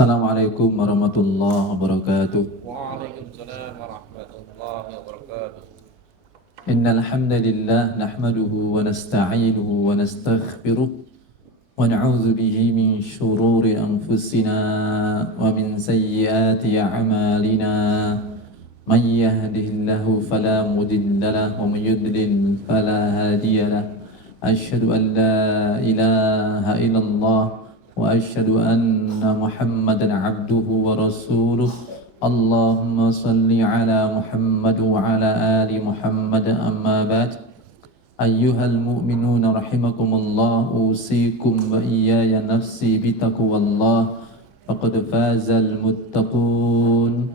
Assalamualaikum warahmatullahi wabarakatuh. Waalaikumsalam warahmatullahi wabarakatuh. Innal hamdalillah nahmaduhu wa nasta'inuhu wa nastaghfiruh wa na'udzu bihi min shururi anfusina wa min sayyiati a'malina. Man yahdihillahu fala mudilla lahu wa man yudlil fala hadiya lahu. Asyhadu an la ilaha illallah wa asyhadu anna Muhammadan abduhu wa rasuluh. Allahumma salli ala Muhammad wa ala ali Muhammad, amma ba'd. Ayyuhal mu'minuna rahimakumullah, usikum wa iyaya nafsi bitaqwallah, faqad fazal muttaqun.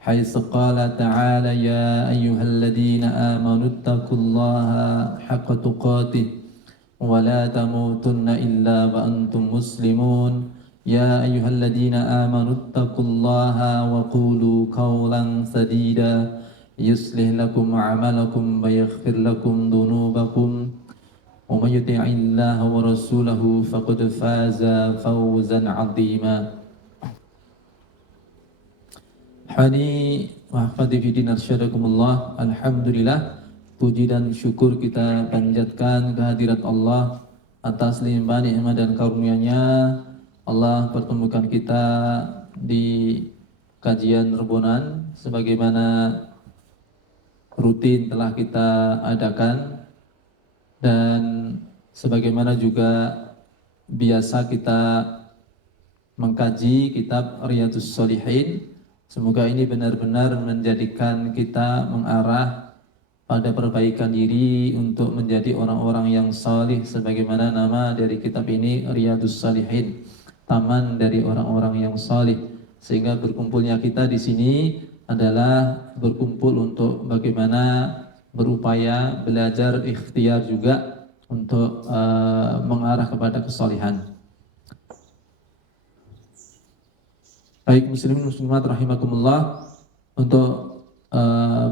Haitsu qala ta'ala ya ayyuhalladzina amanu ittaqullaha haqqa tuqatih wa la tamutunna illa wa antum muslimun. Ya ayyuhalladzina amanu ittaqullaha wa qulu qawlan sadida yuslih lakum a'malakum wa yaghfir lakum dhunubakum wa may yuti'illaha wa rasulahu faqad faza fawzan 'azima. Hani wa hafadhi fi din arsyadakumullah. Alhamdulillah, puji dan syukur kita panjatkan kehadirat Allah atas limpahan nikmat dan karunia-Nya. Allah pertemukan kita di kajian Rebonan sebagaimana rutin telah kita adakan, dan sebagaimana juga biasa kita mengkaji kitab Riyadhus Shalihin. Semoga ini benar-benar menjadikan kita mengarah pada perbaikan diri untuk menjadi orang-orang yang salih, sebagaimana nama dari kitab ini, Riyadhus Shalihin, taman dari orang-orang yang salih. Sehingga berkumpulnya kita di sini adalah berkumpul untuk bagaimana berupaya belajar ikhtiar juga untuk mengarah kepada kesalihan. Baik muslimin muslimat rahimakumullah, untuk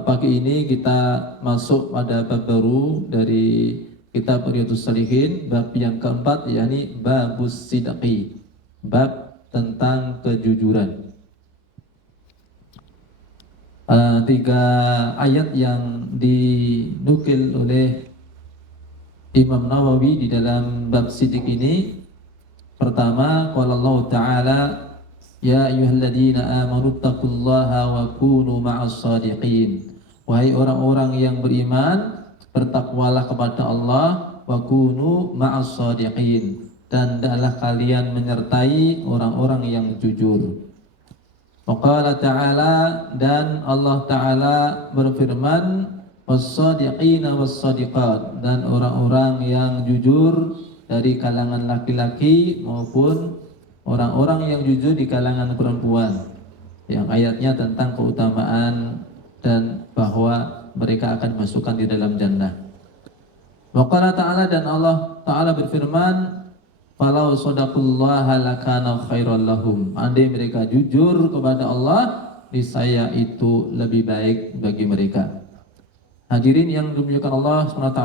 pagi ini kita masuk pada bab baru dari kitab Riyadhus Shalihin, bab yang keempat, yakni babus sidqi, bab tentang kejujuran. Tiga ayat yang dinukil oleh Imam Nawawi di dalam bab sidq ini. Pertama, qala Allah Ta'ala ya ayyuhalladzina amanu taqullaha wa kunu ma'as shadiqin. Wahai orang-orang yang beriman, bertakwalah kepada Allah, wa kunu ma'as shadiqin, dan hendaklah kalian menyertai orang-orang yang jujur. Wa qala ta'ala, dan Allah Ta'ala berfirman, was-shadiqina was-shadiqat, dan orang-orang yang jujur dari kalangan laki-laki maupun orang-orang yang jujur di kalangan perempuan, yang ayatnya tentang keutamaan dan bahwa mereka akan dimasukkan di dalam jannah. Wa qala ta'ala, dan Allah Ta'ala berfirman, falau shadaqullaha lakana khairal lahum, andai mereka jujur kepada Allah, niscaya itu lebih baik bagi mereka. Hadirin yang dimuliakan Allah SWT,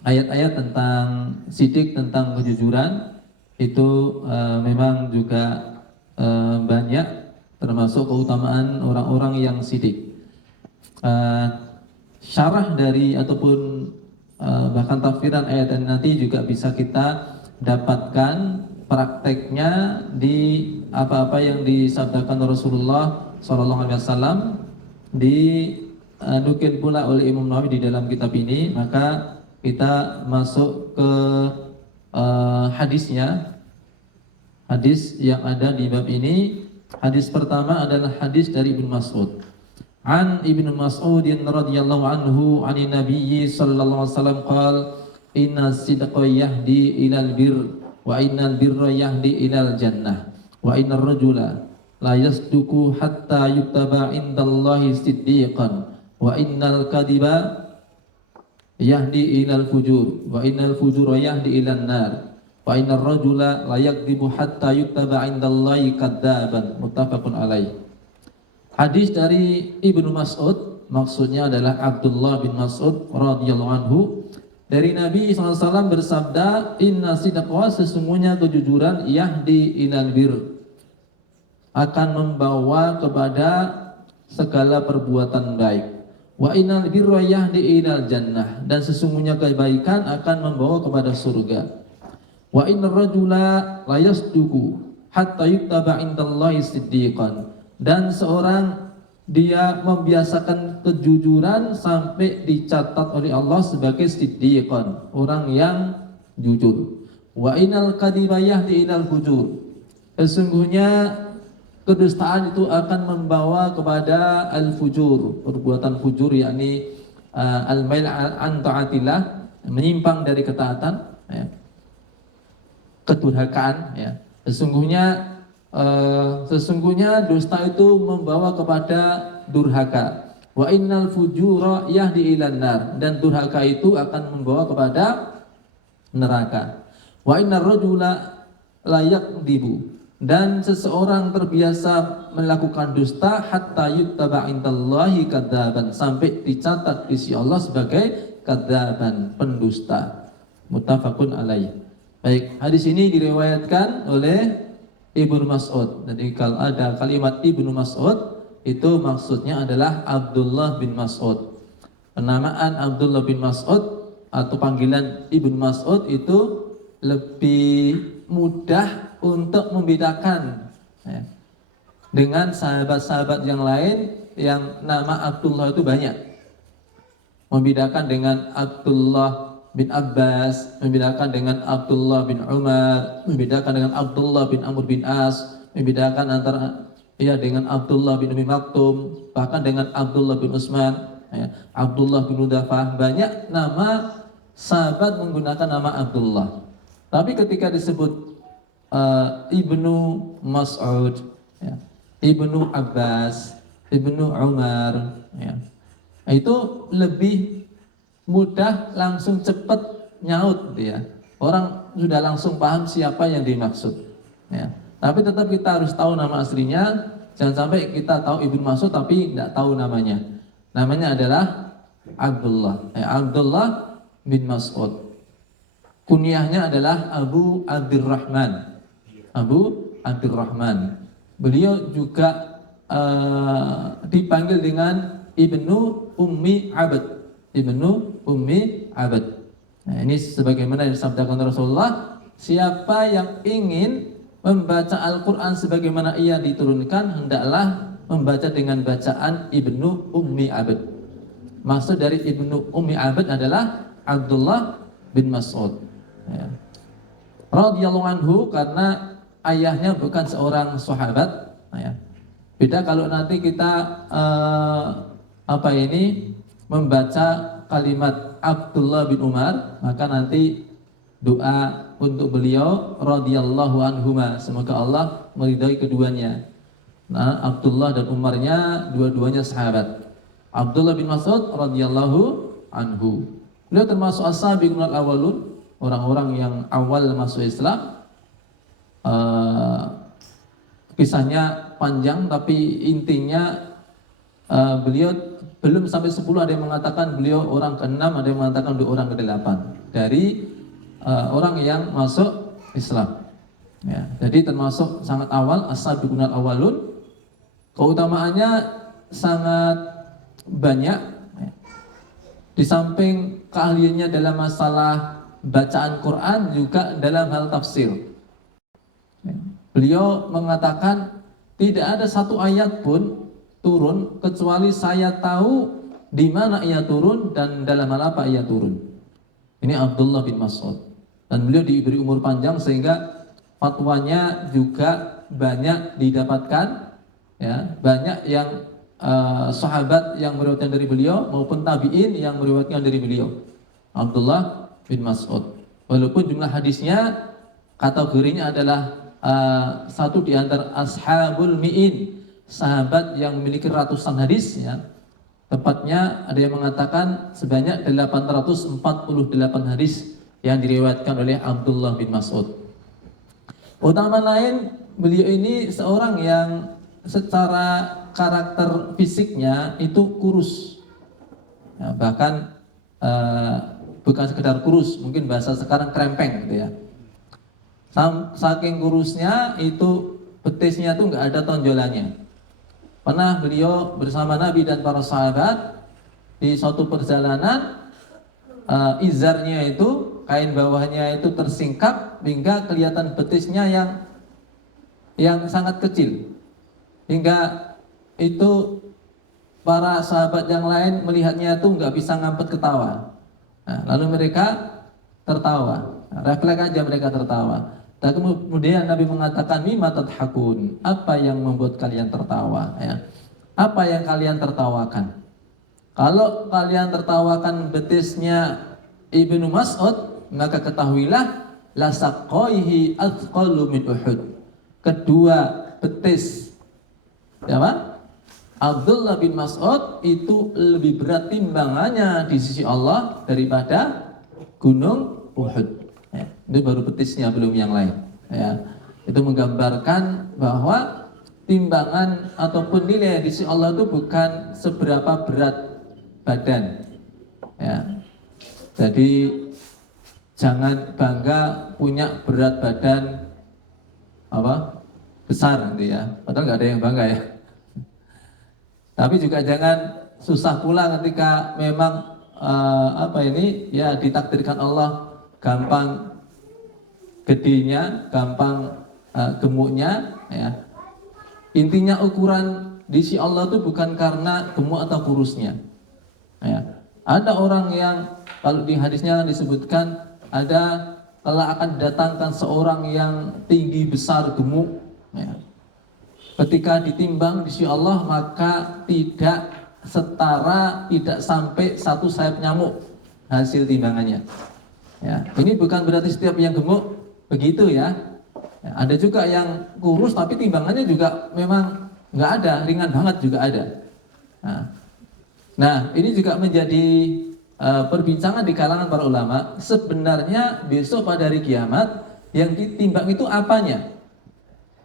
ayat-ayat tentang sidik, tentang kejujuran itu memang juga banyak, termasuk keutamaan orang-orang yang sidik. Syarah dari ataupun bahkan tafsiran ayat ini nanti juga bisa kita dapatkan prakteknya di apa-apa yang disabdakan Rasulullah SAW, dinukil pula oleh Imam Nawawi di dalam kitab ini. Maka kita masuk ke hadisnya, hadis yang ada di bab ini. Hadis pertama adalah hadis dari Ibnu Mas'ud. An Ibnu Mas'ud radhiyallahu anhu 'ani Nabi sallallahu alaihi wasallam qala inna sidqa yahdi ilal bir wa innal birra yahdi ilal jannah wa innar rajula la yasduqu hatta yuktaba indallahi siddiqan wa innal kadiba yahdi ilal fujur wa innal fujura yahdi ilan nar wa innar rajula la yakdzibu hatta yuktaba indallahi kadzaban, muttafaqun alaih. Hadis dari Ibnu Mas'ud, maksudnya adalah Abdullah bin Mas'ud radhiyallahu anhu. Dari Nabi SAW bersabda, Inna sidaqwa, sesungguhnya kejujuran, yahdi ilal bir, akan membawa kepada segala perbuatan baik. Wa innal birra yahdi ilal jannah, dan sesungguhnya kebaikan akan membawa kepada surga. Wa innar rajula la yasduqu hatta yuktaba indallahi siddiqan, dan seorang dia membiasakan kejujuran sampai dicatat oleh Allah sebagai siddiqan, orang yang jujur. Wa innal kadhiba yahdi ilal fujur, sesungguhnya kedustaan itu akan membawa kepada al-fujur, perbuatan fujur, yakni al-mail an taatillah, menyimpang dari ketaatan, ya, kedurhakaan, ya. Sesungguhnya dusta itu membawa kepada durhaka. Wa innal fujura yahdi ilan nar, dan durhaka itu akan membawa kepada neraka. Wa innar rajula la yakdibu, dan seseorang terbiasa melakukan dusta hatta yuktaba indallahi kadzaban, sampai dicatat di sisi Allah sebagai kadzaban, pendusta. Muttafaqun alaih. Baik, hadis ini diriwayatkan oleh Ibnu Mas'ud. Jadi kalau ada kalimat Ibnu Mas'ud, itu maksudnya adalah Abdullah bin Mas'ud. Penamaan Abdullah bin Mas'ud atau panggilan Ibnu Mas'ud itu lebih mudah untuk membedakan, ya, dengan sahabat-sahabat yang lain yang nama Abdullah itu banyak. Membedakan dengan Abdullah bin Abbas, membedakan dengan Abdullah bin Umar, membedakan dengan Abdullah bin Amr bin As, membedakan antara dengan Abdullah bin Umi Maktum, bahkan dengan Abdullah bin Utsman, ya, Abdullah bin Udafah. Banyak nama sahabat menggunakan nama Abdullah. Tapi ketika disebut Ibnu Mas'ud, ya, Ibnu Abbas, Ibnu Umar, ya, itu lebih mudah, langsung cepat nyaut dia. Orang sudah langsung paham siapa yang dimaksud, ya. Tapi tetap kita harus tahu nama aslinya. Jangan sampai kita tahu Ibnu Mas'ud tapi tidak tahu namanya. Namanya adalah Abdullah, Abdullah bin Mas'ud. Kunyahnya adalah Abu Abdurrahman. Abu Abdurrahman. Beliau juga dipanggil dengan Ibnu Ummi Abd. Ibnu Ummi Abd. Nah, ini sebagaimana disabdakan Rasulullah, siapa yang ingin membaca Al-Quran sebagaimana ia diturunkan, hendaklah membaca dengan bacaan Ibnu Ummi Abd. Maksud dari Ibnu Ummi Abd adalah Abdullah bin Mas'ud, ya, radhiyallahu anhu, karena ayahnya bukan seorang sahabat, ya. Beda kalau nanti kita membaca kalimat Abdullah bin Umar, maka nanti doa untuk beliau radhiyallahu anhuma, semoga Allah meridai keduanya. Nah, Abdullah dan Umarnya dua-duanya sahabat. Abdullah bin Mas'ud radhiyallahu anhu, beliau termasuk as-sabiqun al-awwalun, orang-orang yang awal masuk Islam. Kisahnya panjang, tapi intinya beliau belum sampai 10, ada yang mengatakan beliau orang ke-6, ada yang mengatakan beliau orang ke-8 dari orang yang masuk Islam, ya. Jadi termasuk sangat awal, as-sabiqun al-awwalun. Keutamaannya sangat banyak, ya. Di samping keahliannya dalam masalah bacaan Quran, juga dalam hal tafsir, ya. Beliau mengatakan tidak ada satu ayat pun turun kecuali saya tahu di mana ia turun dan dalam hal apa ia turun. Ini Abdullah bin Mas'ud, dan beliau diberi umur panjang sehingga fatwanya juga banyak didapatkan, ya. Banyak yang sahabat yang meriwayatkan dari beliau maupun tabi'in yang meriwayatkan dari beliau, Abdullah bin Mas'ud. Walaupun jumlah hadisnya kategorinya adalah satu di antara ashabul mi'in, sahabat yang memiliki ratusan hadis, ya. Tepatnya ada yang mengatakan sebanyak 848 hadis yang diriwayatkan oleh Abdullah bin Mas'ud. Utama lain, beliau ini seorang yang secara karakter fisiknya itu kurus, ya, bahkan bukan sekedar kurus, mungkin bahasa sekarang krempeng gitu ya. Saking kurusnya itu betisnya tuh nggak ada tonjolannya. Pernah beliau bersama Nabi dan para sahabat di suatu perjalanan, izarnya itu, kain bawahnya itu tersingkap hingga kelihatan betisnya yang sangat kecil, hingga itu para sahabat yang lain melihatnya itu nggak bisa ngampet ketawa. Nah, lalu mereka tertawa, refleks aja mereka tertawa. Dan kemudian Nabi mengatakan, mimma tadhakun, apa yang membuat kalian tertawa? Ya. Apa yang kalian tertawakan? Kalau kalian tertawakan betisnya Ibnu Mas'ud, maka ketahuilah lasaqaihi athqalu min Uhud. Kedua betis apa? Abdullah bin Mas'ud itu lebih berat timbangannya di sisi Allah daripada gunung Uhud. Ya, itu baru betisnya, belum yang lain. Ya, itu menggambarkan bahwa timbangan ataupun nilai di sisi Allah itu bukan seberapa berat badan. Ya, jadi jangan bangga punya berat badan apa besar nanti ya. Padahal nggak ada yang bangga ya. Tapi juga jangan susah pula ketika memang ya ditakdirkan Allah gampang gedenya, gampang gemuknya ya. Intinya ukuran di sisi Allah itu bukan karena gemuk atau kurusnya ya. Ada orang yang kalau di hadisnya disebutkan ada kalau akan didatangkan seorang yang tinggi besar gemuk ya. Ketika ditimbang di sisi Allah maka tidak setara, tidak sampai satu sayap nyamuk hasil timbangannya. Ya, ini bukan berarti setiap yang gemuk begitu ya. Ya, ada juga yang kurus tapi timbangannya juga memang nggak ada, ringan banget juga ada. Nah, ini juga menjadi perbincangan di kalangan para ulama. Sebenarnya besok pada hari kiamat yang ditimbang itu apanya?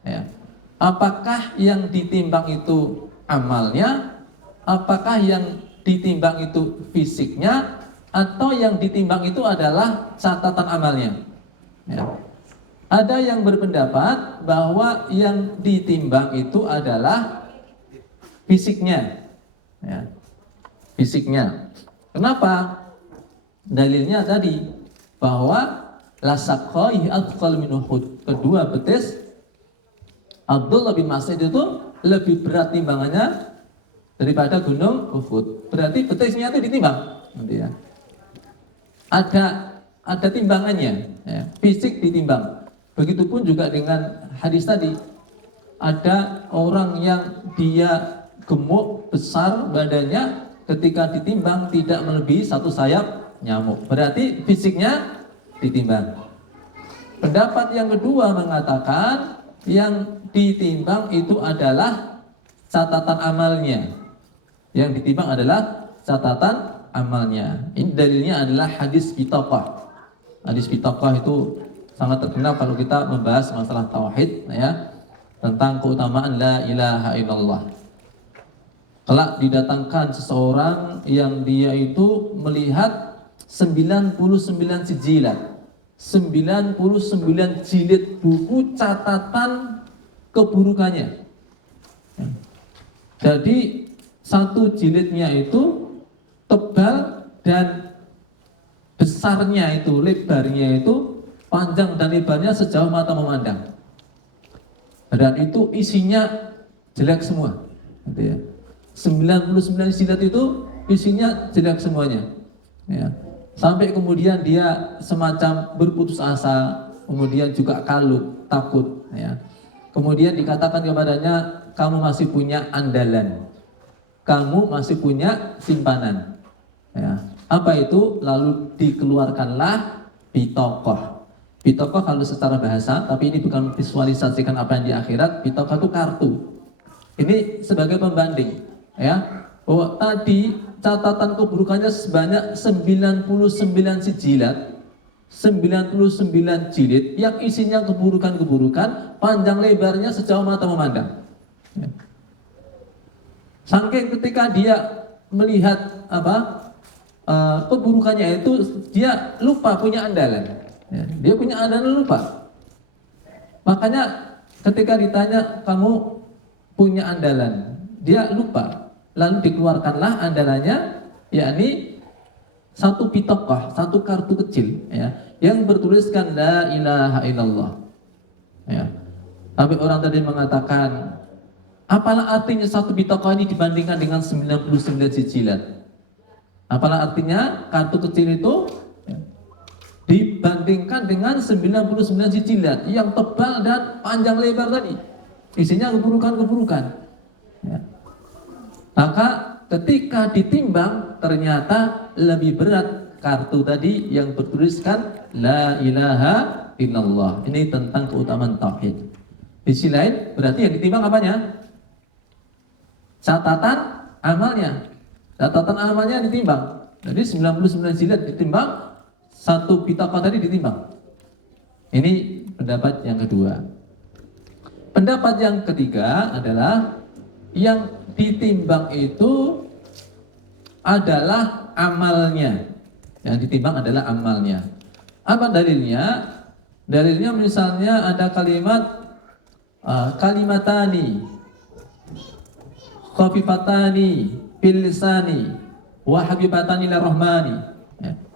Ya. Apakah yang ditimbang itu amalnya? Apakah yang ditimbang itu fisiknya? Atau yang ditimbang itu adalah catatan amalnya? Ya. Ada yang berpendapat bahwa yang ditimbang itu adalah fisiknya, ya. Fisiknya. Kenapa? Dalilnya tadi bahwa lasaqaihi athqal min Uhud. Kedua betis Abdullah bin Mas'ud itu lebih berat timbangannya daripada gunung Uhud. Berarti betisnya itu ditimbang, nanti ya. Ada timbangannya, ya. Fisik ditimbang. Begitupun juga dengan hadis tadi. Ada orang yang dia gemuk besar badannya, ketika ditimbang tidak melebihi satu sayap nyamuk. Berarti fisiknya ditimbang. Pendapat yang kedua mengatakan yang ditimbang itu adalah catatan amalnya. Yang ditimbang adalah catatan amalnya. Ini dalilnya adalah hadis bitaqah. Hadis bitaqah itu sangat terkenal kalau kita membahas masalah tauhid ya, tentang keutamaan la ilaha illallah. Kelak didatangkan seseorang yang dia itu melihat 99 sijilat, 99 jilid buku catatan keburukannya. Jadi satu jilidnya itu tebal dan besarnya itu, lebarnya itu, panjang dan lebarnya sejauh mata memandang. Dan itu isinya jelek semua. 99 jilid itu isinya jelek semuanya. Ya. Sampai kemudian dia semacam berputus asa, kemudian juga kalut, takut. Ya. Kemudian dikatakan kepadanya, kamu masih punya andalan, kamu masih punya simpanan. Ya. Apa itu? Lalu dikeluarkanlah bitaqah. Bitaqah kalau secara bahasa, tapi ini bukan visualisasikan apa yang di akhirat. Bitaqah itu kartu. Ini sebagai pembanding, ya. Bahwa tadi catatan keburukannya sebanyak 99 sijilat, 99 jilid yang isinya keburukan-keburukan, panjang lebarnya sejauh mata memandang. Ya. Saking ketika dia melihat keburukannya itu dia lupa punya andalan. Ya, dia punya andalan lupa. Makanya ketika ditanya kamu punya andalan, dia lupa. Lalu dikeluarkanlah andalannya, yakni satu pitokoh, satu kartu kecil, ya, yang bertuliskan la ilaha illallah. Ya. Tapi orang tadi mengatakan, apalah artinya satu pitokoh ini dibandingkan dengan 99 sijilan? Apalah artinya kartu kecil itu dibandingkan dengan 99 sijilan yang tebal dan panjang lebar tadi, isinya keburukan-keburukan. Ya. Maka ketika ditimbang ternyata lebih berat kartu tadi yang bertuliskan la ilaha illallah. Ini tentang keutamaan tauhid. Di sisi lain berarti yang ditimbang apanya? Catatan amalnya. Catatan amalnya ditimbang. Jadi 99 jilid ditimbang, satu pitaka tadi ditimbang. Ini pendapat yang kedua. Pendapat yang ketiga adalah yang ditimbang itu adalah amalnya. Yang ditimbang adalah amalnya. Apa dalilnya? Dalilnya misalnya ada kalimat kalimatani khafifatani fil lisani wa habibatani lirrahmani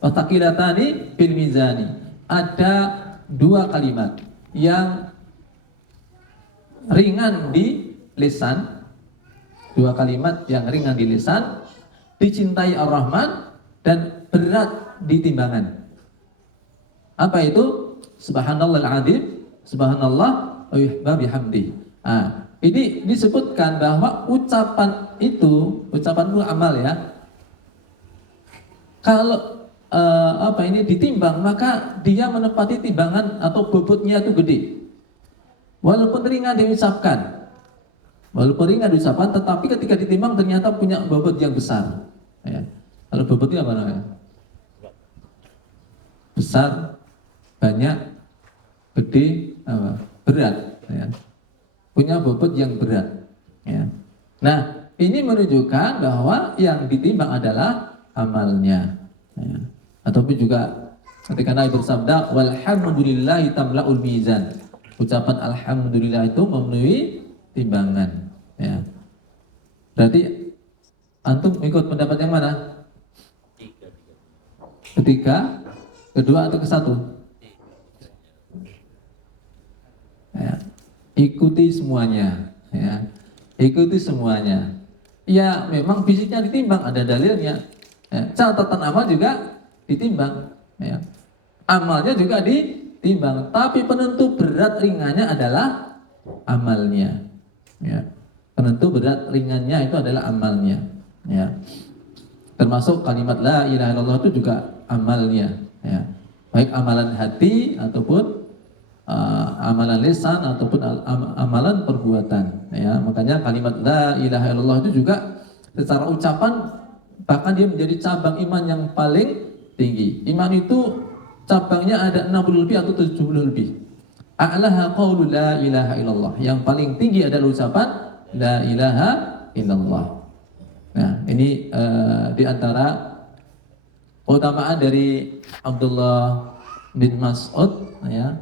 wa thaqilatani fil mizani. Ada dua kalimat yang ringan di lisan, dua kalimat yang ringan di lisan, dicintai Ar-Rahman dan berat di timbangan. Apa itu? Subhanallahil azim, subhanallah wa bihamdi. Ini disebutkan bahwa ucapan itu amal ya. Kalau ini ditimbang, maka dia menempati timbangan atau bobotnya itu gede. Walaupun ringan diucapkan, tetapi ketika ditimbang ternyata punya bobot yang besar. Ya. Kalau bobotnya apa namanya? Besar, banyak, gede, berat. Ya. Punya bobot yang berat. Ya. Nah, ini menunjukkan bahwa yang ditimbang adalah amalnya. Ya. Ataupun juga ketika Nabi bersabda, walhamdulillahi tamla'ul mizan. Ucapan alhamdulillah itu memenuhi timbangan. Ya. Berarti antum ikut pendapat yang mana? Ketiga, kedua atau ke satu? Ya. Ikuti semuanya. Ya. Ikuti semuanya. Ya memang fisiknya ditimbang, ada dalilnya. Ya. Catatan amal juga ditimbang. Ya. Amalnya juga ditimbang, tapi penentu berat ringannya adalah amalnya. Ya. Penentu berat ringannya itu adalah amalnya. Ya. Termasuk kalimat la ilaha illallah itu juga amalnya. Ya. Baik amalan hati ataupun amalan lisan ataupun amalan perbuatan. Ya. Makanya kalimat la ilaha illallah itu juga secara ucapan bahkan dia menjadi cabang iman yang paling tinggi. Iman itu cabangnya ada 60 lebih atau 70 lebih. A'laha qaulu la ilaha illallah. Yang paling tinggi adalah ucapan la ilaha illallah. Nah, ini di antara keutamaan dari Abdullah bin Mas'ud ya.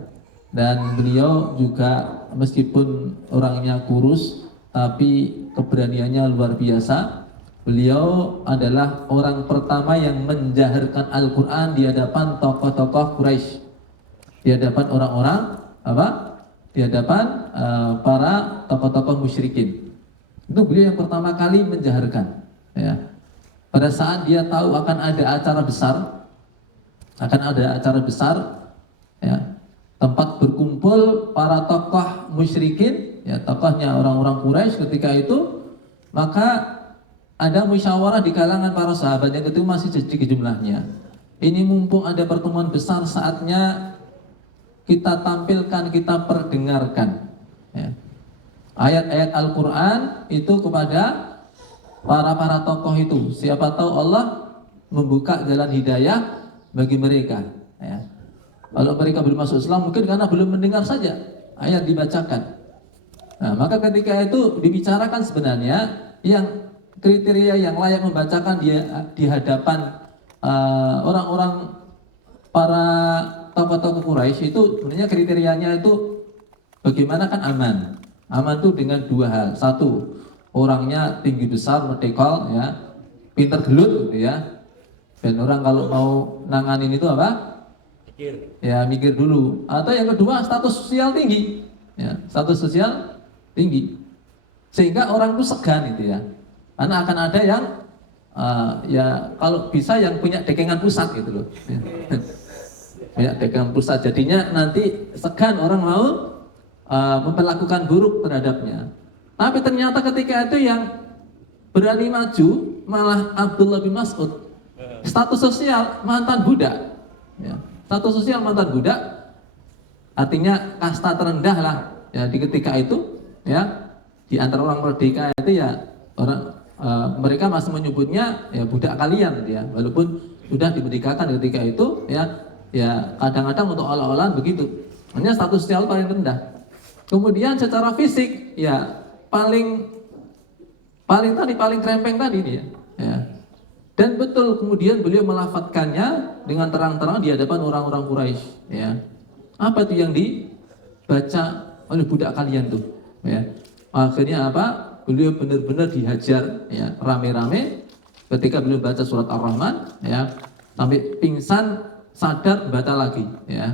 Dan beliau juga meskipun orangnya kurus tapi keberaniannya luar biasa. Beliau adalah orang pertama yang menjaharkan Al-Quran di hadapan tokoh-tokoh Quraisy, di hadapan orang-orang di hadapan para tokoh-tokoh musyrikin. Itu beliau yang pertama kali menjaharkan. Ya. Pada saat dia tahu akan ada acara besar, ya, tempat berkumpul para tokoh musyrikin, ya, tokohnya orang-orang Quraisy ketika itu, maka ada musyawarah di kalangan para sahabat yang itu masih sedikit jumlahnya. Ini mumpung ada pertemuan besar, saatnya kita tampilkan, kita perdengarkan ya, ayat-ayat Al-Quran itu kepada para tokoh itu. Siapa tahu Allah membuka jalan hidayah bagi mereka. Ya. Kalau mereka belum masuk Islam mungkin karena belum mendengar saja ayat dibacakan. Nah, maka ketika itu dibicarakan sebenarnya yang kriteria yang layak membacakan dia di hadapan orang-orang para tokoh-tokoh Quraisy itu sebenarnya kriterianya itu bagaimana kan aman. Aman itu dengan dua hal. Satu, orangnya tinggi besar, medekal, ya, pinter gelut, gitu ya. Dan orang kalau mau nanganin itu apa? Ya mikir dulu. Atau yang kedua, status sosial tinggi, ya, status sosial tinggi. Sehingga orang itu segan itu ya. Karena akan ada yang ya kalau bisa yang punya dekengan pusat gitu loh. Punya dekengan pusat. Jadinya nanti segan orang mau memperlakukan buruk terhadapnya. Tapi ternyata ketika itu yang berani maju malah Abdullah bin Mas'ud. Status sosial mantan budak. Ya. Status sosial mantan budak artinya kasta terendah lah ya di ketika itu ya. Di antara orang merdeka itu ya orang mereka masih menyebutnya ya budak kalian ya, walaupun sudah dimerdekakan ketika itu ya kadang-kadang untuk olah-olahan begitu. Hanya status sosial paling rendah. Kemudian secara fisik ya paling krempeng tadi dia ya. Dan betul kemudian beliau melafadzkannya dengan terang-terang di hadapan orang-orang Quraisy ya. Apa itu yang dibaca oleh budak kalian tuh ya. Akhirnya apa? Beliau benar-benar dihajar ya rame-rame ketika beliau baca surat Ar-Rahman ya sampai pingsan sadar baca lagi ya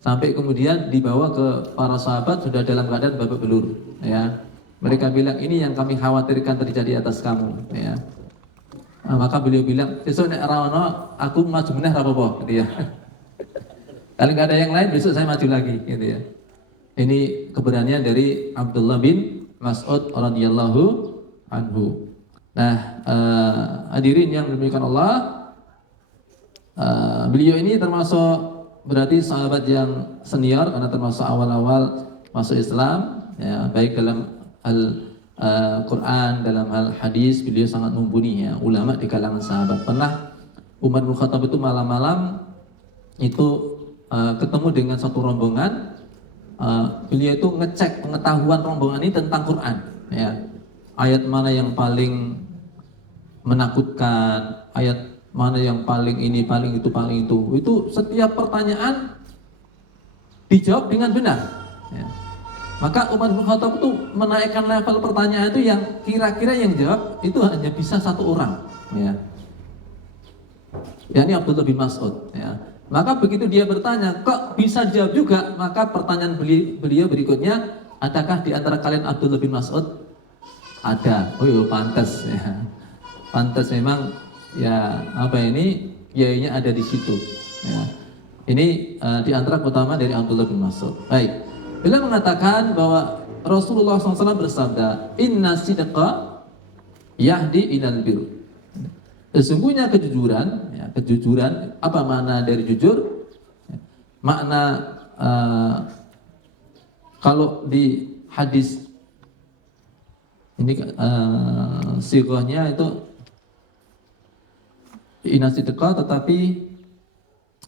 sampai kemudian dibawa ke para sahabat sudah dalam keadaan babak belur ya mereka bilang ini yang kami khawatirkan terjadi atas kamu ya maka beliau bilang besok nek rawono aku maju meneh ra apa-apa gitu ya kalau nggak ada yang lain besok saya maju lagi gitu ya ini keberanian dari Abdullah bin Mas'ud radhiyallahu anhu. Nah, hadirin yang dimuliakan Allah, beliau ini termasuk berarti sahabat yang senior karena termasuk awal-awal masuk Islam, ya, baik dalam Al-Quran, dalam hal hadis, beliau sangat mumpuni ya, ulama di kalangan sahabat. Pernah Umar bin Khattab itu malam-malam itu ketemu dengan satu rombongan. Beliau itu ngecek pengetahuan rombongan ini tentang Quran ya. Ayat mana yang paling menakutkan, ayat mana yang paling ini, paling itu. Itu setiap pertanyaan dijawab dengan benar ya. Maka Umar bin Khattab itu menaikkan level pertanyaan itu yang kira-kira yang jawab itu hanya bisa satu orang ya. Yakni Abdullah bin Mas'ud ya. Maka begitu dia bertanya, kok bisa dijawab juga? Maka pertanyaan beliau berikutnya, adakah di antara kalian Abdullah bin Mas'ud? Ada. Oh iya, pantas ya. Pantas memang ya apa ini kiainya ada di situ. Ya. Ini di antara utama dari Abdullah bin Mas'ud. Baik. Beliau mengatakan bahwa Rasulullah SAW bersabda, Inna sidqa yahdi ilal bir. Sesungguhnya kejujuran, ya, kejujuran apa makna dari jujur? Makna kalau di hadis ini sighahnya itu inasidqa, tetapi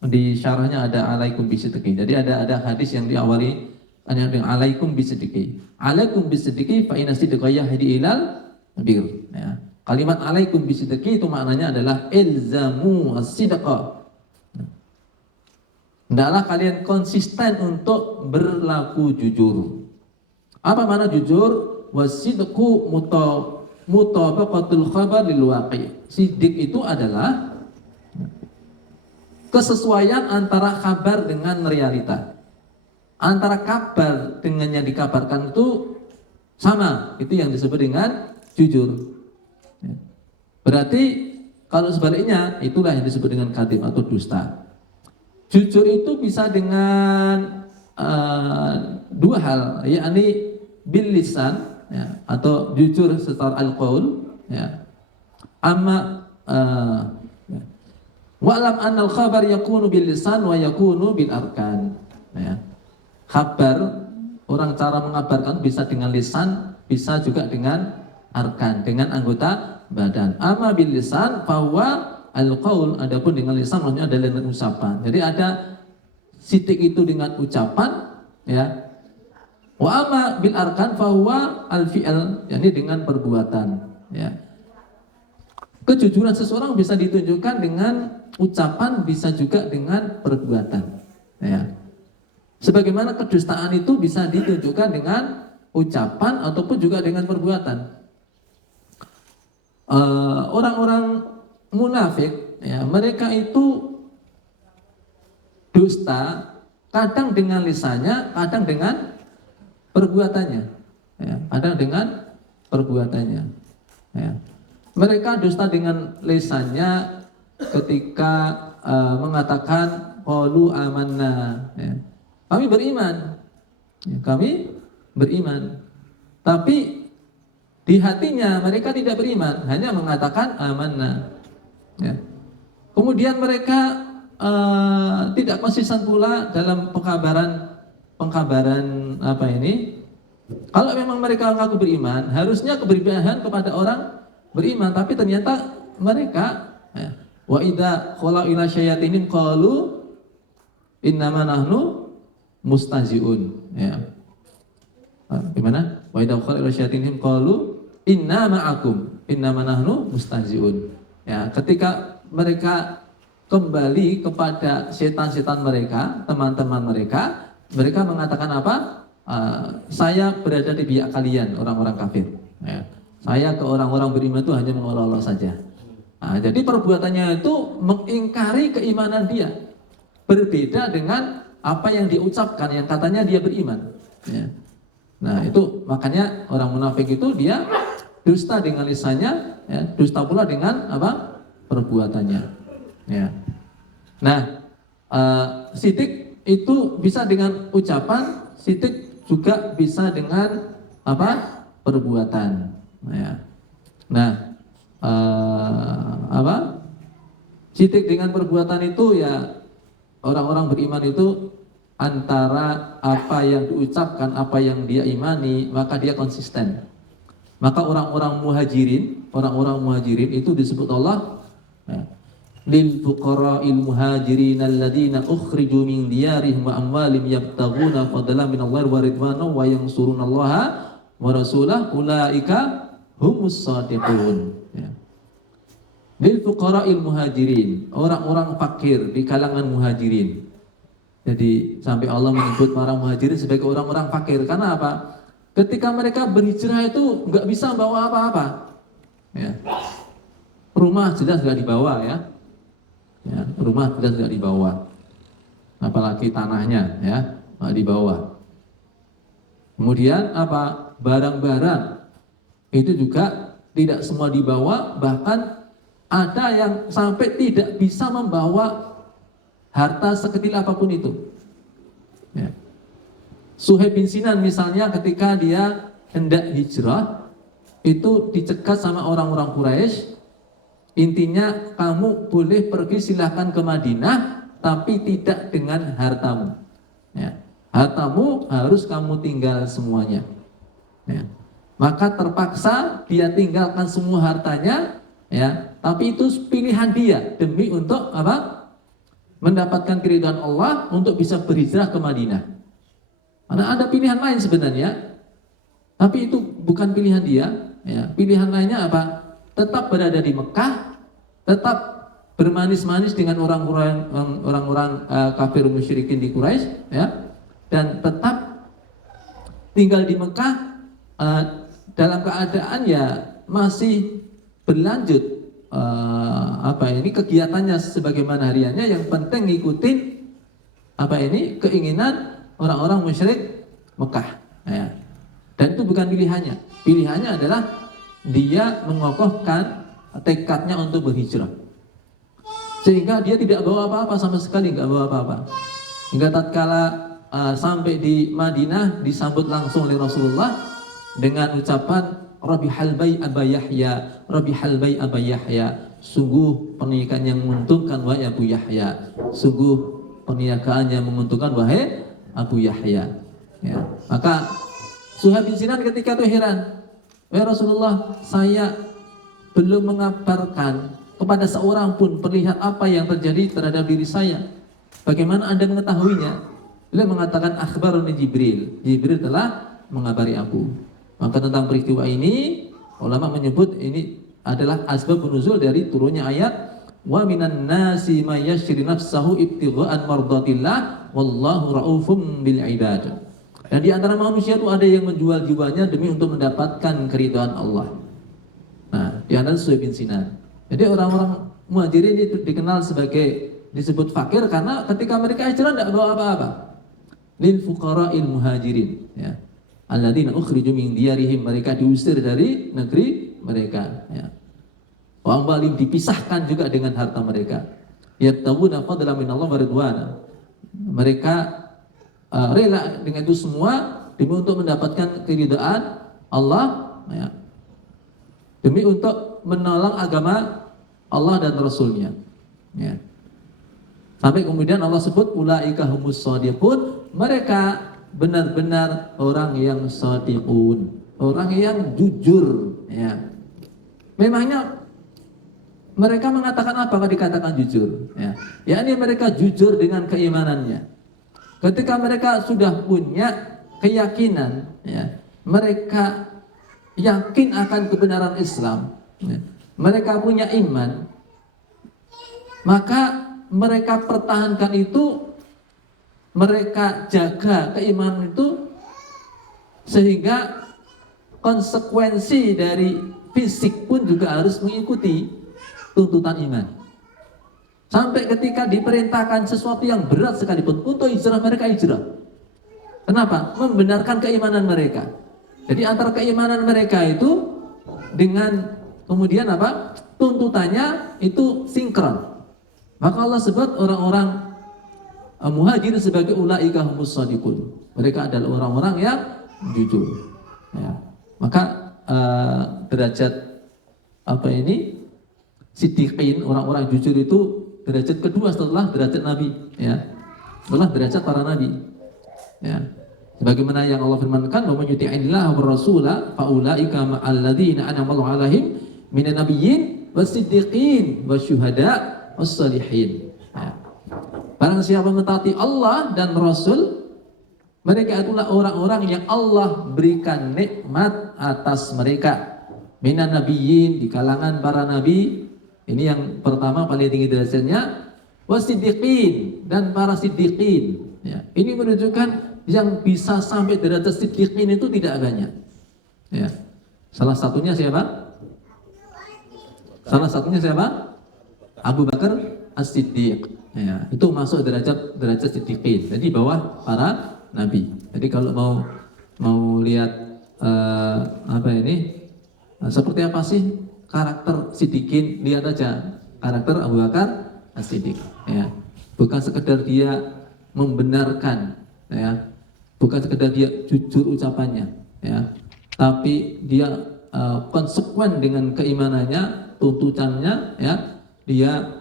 di syarahnya ada alaikum bisidqi. Jadi ada hadis yang diawali dengan alaikum bisidqi. Alaikum bisidqi fa inasidqa yahdi ilal bir. Ya. Kalimat alaikum bisidqi itu maknanya adalah ilzamu as-sidqa. Hendaklah kalian konsisten untuk berlaku jujur. Apa makna jujur? Wasidqu mutabaqatul khabar lil waqi'. Sidik itu adalah kesesuaian antara kabar dengan realita. Antara kabar dengan yang dikabarkan itu sama. Itu yang disebut dengan jujur. Berarti kalau sebaliknya itulah yang disebut dengan kadhib atau dusta. Jujur itu bisa dengan dua hal, yakni bil lisan ya, atau jujur secara al-qaul ya. Amma wa'lam anna al-khabar yakunu bil lisan wa yakunu bil arkan ya. Kabar orang cara mengabarkan bisa dengan lisan, bisa juga dengan arkan, dengan anggota badan. Amma bil lisan fahuwa al-qaul, adapun dengan lisan maksudnya adalah dengan ucapan. Jadi ada sidik itu dengan ucapan ya. Wa amma bil arkan fahuwa al-fi'l, yakni dengan perbuatan ya. Kejujuran seseorang bisa ditunjukkan dengan ucapan, bisa juga dengan perbuatan. Ya. Sebagaimana kedustaan itu bisa ditunjukkan dengan ucapan ataupun juga dengan perbuatan. Orang-orang munafik, ya, mereka itu dusta kadang dengan lisannya, kadang dengan perbuatannya, ya, kadang dengan perbuatannya. Ya. Mereka dusta dengan lisannya ketika mengatakan qalu amanna, ya. Kami beriman, ya, kami beriman. Tapi di hatinya mereka tidak beriman, hanya mengatakan amanna. Ya. Kemudian mereka tidak konsisten pula dalam pengkabaran apa ini. Kalau memang mereka mengaku beriman, harusnya keberpihakan kepada orang beriman, tapi ternyata mereka, ya, wa idza khala ila syayatinin qalu innama nahnu mustaziun, ya. Gimana? Wa idza khala ila syayatinin qalu inna ma'akum innama nahnu mustaziun. Ya, ketika mereka kembali kepada setan-setan mereka, teman-teman mereka, mereka mengatakan apa? Saya berada di pihak kalian, orang-orang kafir. Ya. Saya ke orang-orang beriman itu hanya mengolok-olok saja. Jadi perbuatannya itu mengingkari keimanan dia, berbeda dengan apa yang diucapkan, yang katanya dia beriman. Ya. Nah itu makanya orang munafik itu dia dusta dengan lisannya, ya, dusta pula dengan apa? Perbuatannya. Ya. Nah, sidik itu bisa dengan ucapan, sidik juga bisa dengan apa? Perbuatan. Ya. Nah, apa? Sidik dengan perbuatan itu ya orang-orang beriman itu antara apa yang diucapkan, apa yang dia imani, maka dia konsisten. Maka orang-orang muhajirin itu disebut Allah, ya, lil fuqara'il muhajirin alladziina ukhriju min diyarihim wa amwalihim yabtaghuna fadlan minallahi wa ridwanan wa yansurunallaha wa rasulahu ulaika humus shadiqun. Ya. Lil fuqara'il muhajirin, orang-orang fakir di kalangan muhajirin. Jadi sampai Allah menyebut para muhajirin sebagai orang-orang fakir. Karena apa? Ketika mereka berhijrah itu nggak bisa bawa apa-apa. Ya. Rumah jelas nggak dibawa, ya. Ya, rumah jelas nggak dibawa. Apalagi tanahnya, ya, nggak dibawa. Kemudian apa? Barang-barang itu juga tidak semua dibawa. Bahkan ada yang sampai tidak bisa membawa harta sekecil apapun itu. Ya. Suhaib bin Sinan misalnya ketika dia hendak hijrah itu dicegat sama orang-orang Quraisy. Intinya kamu boleh pergi silahkan ke Madinah tapi tidak dengan hartamu. Ya. Hartamu harus kamu tinggal semuanya. Ya. Maka terpaksa dia tinggalkan semua hartanya, ya. Tapi itu pilihan dia demi untuk apa? Mendapatkan keridhaan Allah untuk bisa berhijrah ke Madinah. Karena ada pilihan lain sebenarnya, tapi itu bukan pilihan dia. Ya. Pilihan lainnya apa? Tetap berada di Mekah, tetap bermanis-manis dengan orang-orang kafir musyrikin di Quraisy, ya, dan tetap tinggal di Mekah dalam keadaan ya masih berlanjut kegiatannya sebagaimana hariannya. Yang penting ngikutin keinginan orang-orang musyrik Mekah, ya. Dan itu bukan pilihannya. Pilihannya adalah dia mengokohkan tekadnya untuk berhijrah, sehingga dia tidak bawa apa-apa sama sekali, nggak bawa apa-apa. Hingga tatkala sampai di Madinah disambut langsung oleh Rasulullah dengan ucapan Rabihal bai Aba Yahya, Rabihal bai Aba Yahya. Sungguh pernikahan yang menguntungkan wahai Abu Yahya. Sungguh perniagaan yang menguntungkan wahai Abu Yahya. Ya. Maka Suhaib bin Sinan ketika itu heran, wahai Rasulullah, saya belum mengabarkan kepada seorang pun perlihat apa yang terjadi terhadap diri saya. Bagaimana Anda mengetahuinya? Beliau mengatakan akhbaruni Jibril. Jibril telah mengabari aku. Maka tentang peristiwa ini ulama menyebut ini adalah asbab nuzul dari turunnya ayat wa minan nasi may yashri nafsahu ibtigha'an mardatillah wallahu raufum bil ibad. Dan di antara manusia itu ada yang menjual jiwanya demi untuk mendapatkan keridhaan Allah. Nah, di antara Suhaib bin Sinan. Jadi orang-orang Muhajirin itu dikenal sebagai disebut fakir karena ketika mereka hijrah tidak bawa apa-apa. Lil fuqara'il muhajirin, ya. Alladzina ukhriju min diyarihim, mereka diusir dari negeri mereka, ya. Wa amwalihim, dipisahkan juga dengan harta mereka. Yabtaguna fadlan minallah wa ridwana. Mereka rela dengan itu semua demi untuk mendapatkan keridhaan Allah, ya. Demi untuk menolong agama Allah dan Rasulnya, ya. Sampai kemudian Allah sebut ulaika humus shadiqun, mereka benar-benar orang yang shadiqun, orang yang jujur, ya. Memangnya mereka mengatakan apa kalau dikatakan jujur, ya? Yakni mereka jujur dengan keimanannya. Ketika mereka sudah punya keyakinan, ya, mereka yakin akan kebenaran Islam, ya, mereka punya iman, maka mereka pertahankan itu, mereka jaga keimanan itu, sehingga konsekuensi dari fisik pun juga harus mengikuti tuntutan iman. Sampai ketika diperintahkan sesuatu yang berat sekalipun untuk hijrah, mereka hijrah. Kenapa? Membenarkan keimanan mereka. Jadi antara keimanan mereka itu dengan kemudian apa? Tuntutannya itu sinkron. Maka Allah sebut orang-orang muhajir sebagai ulaika humus shadiqun. Mereka adalah orang-orang yang jujur, ya. Maka derajat apa ini? Siddiqin, orang-orang jujur itu derajat kedua setelah derajat Nabi, ya. Setelah derajat para nabi, ya. Sebagaimana yang Allah firmankan, "Wa may yuti'illaha war rasula fa ulaika ma'al ladzina an'ama Allahu 'alaihim minan nabiyyin was-siddiqin wasyuhada' was-salihin." Ya. Barang siapa mentaati Allah dan Rasul, mereka itulah orang-orang yang Allah berikan nikmat atas mereka. Minan nabiyyin, di kalangan para nabi. Ini yang pertama paling tinggi derajatnya. Was-siddiqin, dan para siddiqin, ya. Ini menunjukkan yang bisa sampai derajat siddiqin itu tidak banyak, ya. Salah satunya siapa? Abu Bakar As-Siddiq, ya. Itu masuk derajat siddiqin. Jadi bawah para nabi. Jadi kalau mau lihat seperti apa sih karakter siddiqin, lihat aja karakter Abu Bakar As-Siddiq, ya. Bukan sekedar dia membenarkan, ya. Bukan sekedar dia jujur ucapannya, ya. Tapi dia konsekuen dengan keimanannya, tuntutannya, ya. Dia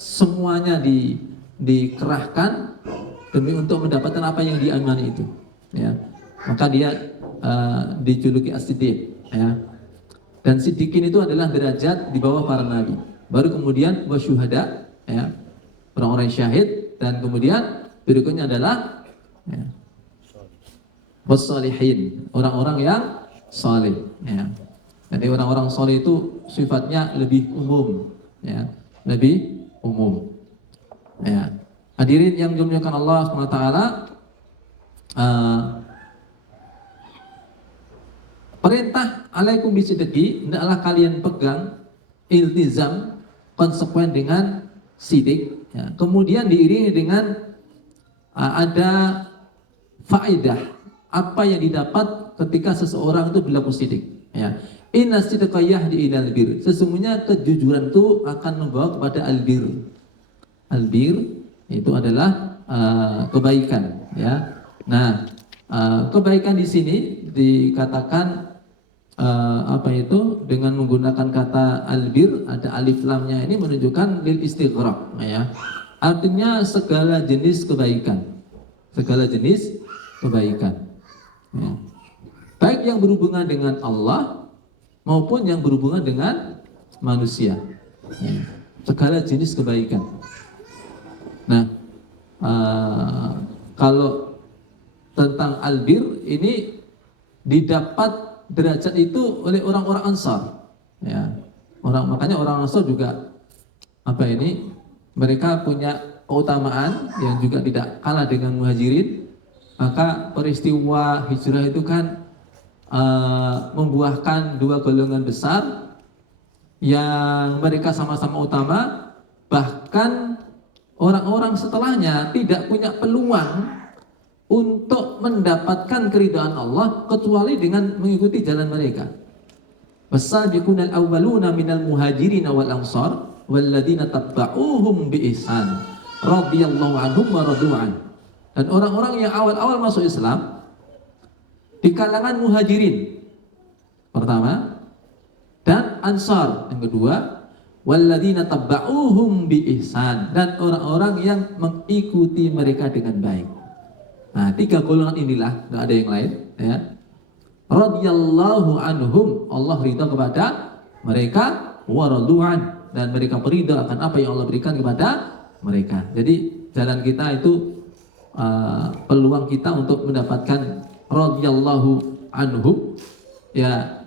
semuanya dikerahkan demi untuk mendapatkan apa yang diimani itu, ya. Maka dia dijuluki As-Siddiq, ya. Dan siddiqin itu adalah derajat di bawah para nabi. Baru kemudian wasyuhada, ya, orang-orang syahid, dan kemudian berikutnya adalah, ya, wassalihin, orang-orang yang saleh, ya. Jadi orang-orang saleh itu sifatnya lebih umum, ya, lebih umum, ya. Hadirin yang dimuliakan Allah SWT, perintah alaikum bisidqi, hendaklah kalian pegang, iltizam, konsekuen dengan sidik, ya. Kemudian diiringi dengan ada faedah, apa yang didapat ketika seseorang itu berlaku sidik, ya. Inna sidqa yahdi ilal bir, sesungguhnya kejujuran itu akan membawa kepada albir. Albir itu adalah kebaikan, ya. Nah, kebaikan di sini dikatakan dengan menggunakan kata albir, ada alif lamnya, ini menunjukkan lil istighraq, ya. Artinya segala jenis kebaikan, ya. Baik yang berhubungan dengan Allah maupun yang berhubungan dengan manusia, ya. Segala jenis kebaikan. Nah, kalau tentang albir ini didapat derajat itu oleh orang-orang Ansar, ya. Makanya orang Ansor juga mereka punya keutamaan yang juga tidak kalah dengan Muhajirin. Maka peristiwa hijrah itu kan membuahkan dua golongan besar yang mereka sama-sama utama, bahkan orang-orang setelahnya tidak punya peluang untuk mendapatkan keridhaan Allah kecuali dengan mengikuti jalan mereka. Wasabiqunal awwaluna minal muhajirin wal ansar walladzina tabba'uhum bi ihsan radhiyallahu anhum wa radu'an. Dan orang-orang yang awal-awal masuk Islam di kalangan muhajirin pertama dan ansar yang kedua, walladzina tabba'uhum bi ihsan, dan orang-orang yang mengikuti mereka dengan baik. Nah, tiga golongan inilah, tidak ada yang lain, ya. Radhiyallahu anhum, Allah ridha kepada mereka, wa radu'an, dan mereka beridha akan apa yang Allah berikan kepada mereka. Jadi jalan kita itu peluang kita untuk mendapatkan radhiyallahu anhum, ya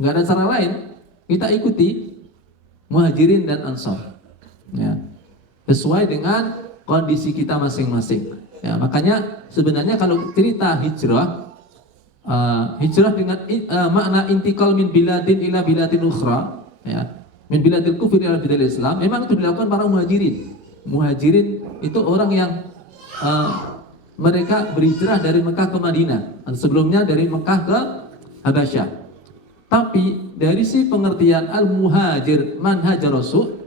nggak ada cara lain, kita ikuti muhajirin dan ansar, ya, sesuai dengan kondisi kita masing-masing. Ya, makanya sebenarnya kalau cerita hijrah, hijrah dengan makna intikal min biladin ila biladin ukhra, ya, min biladil kufri ila biladil Islam, memang itu dilakukan para muhajirin. Muhajirin itu orang yang mereka berhijrah dari Mekah ke Madinah, sebelumnya dari Mekah ke Habasyah. Tapi dari si pengertian al-muhajir man hajar rasul,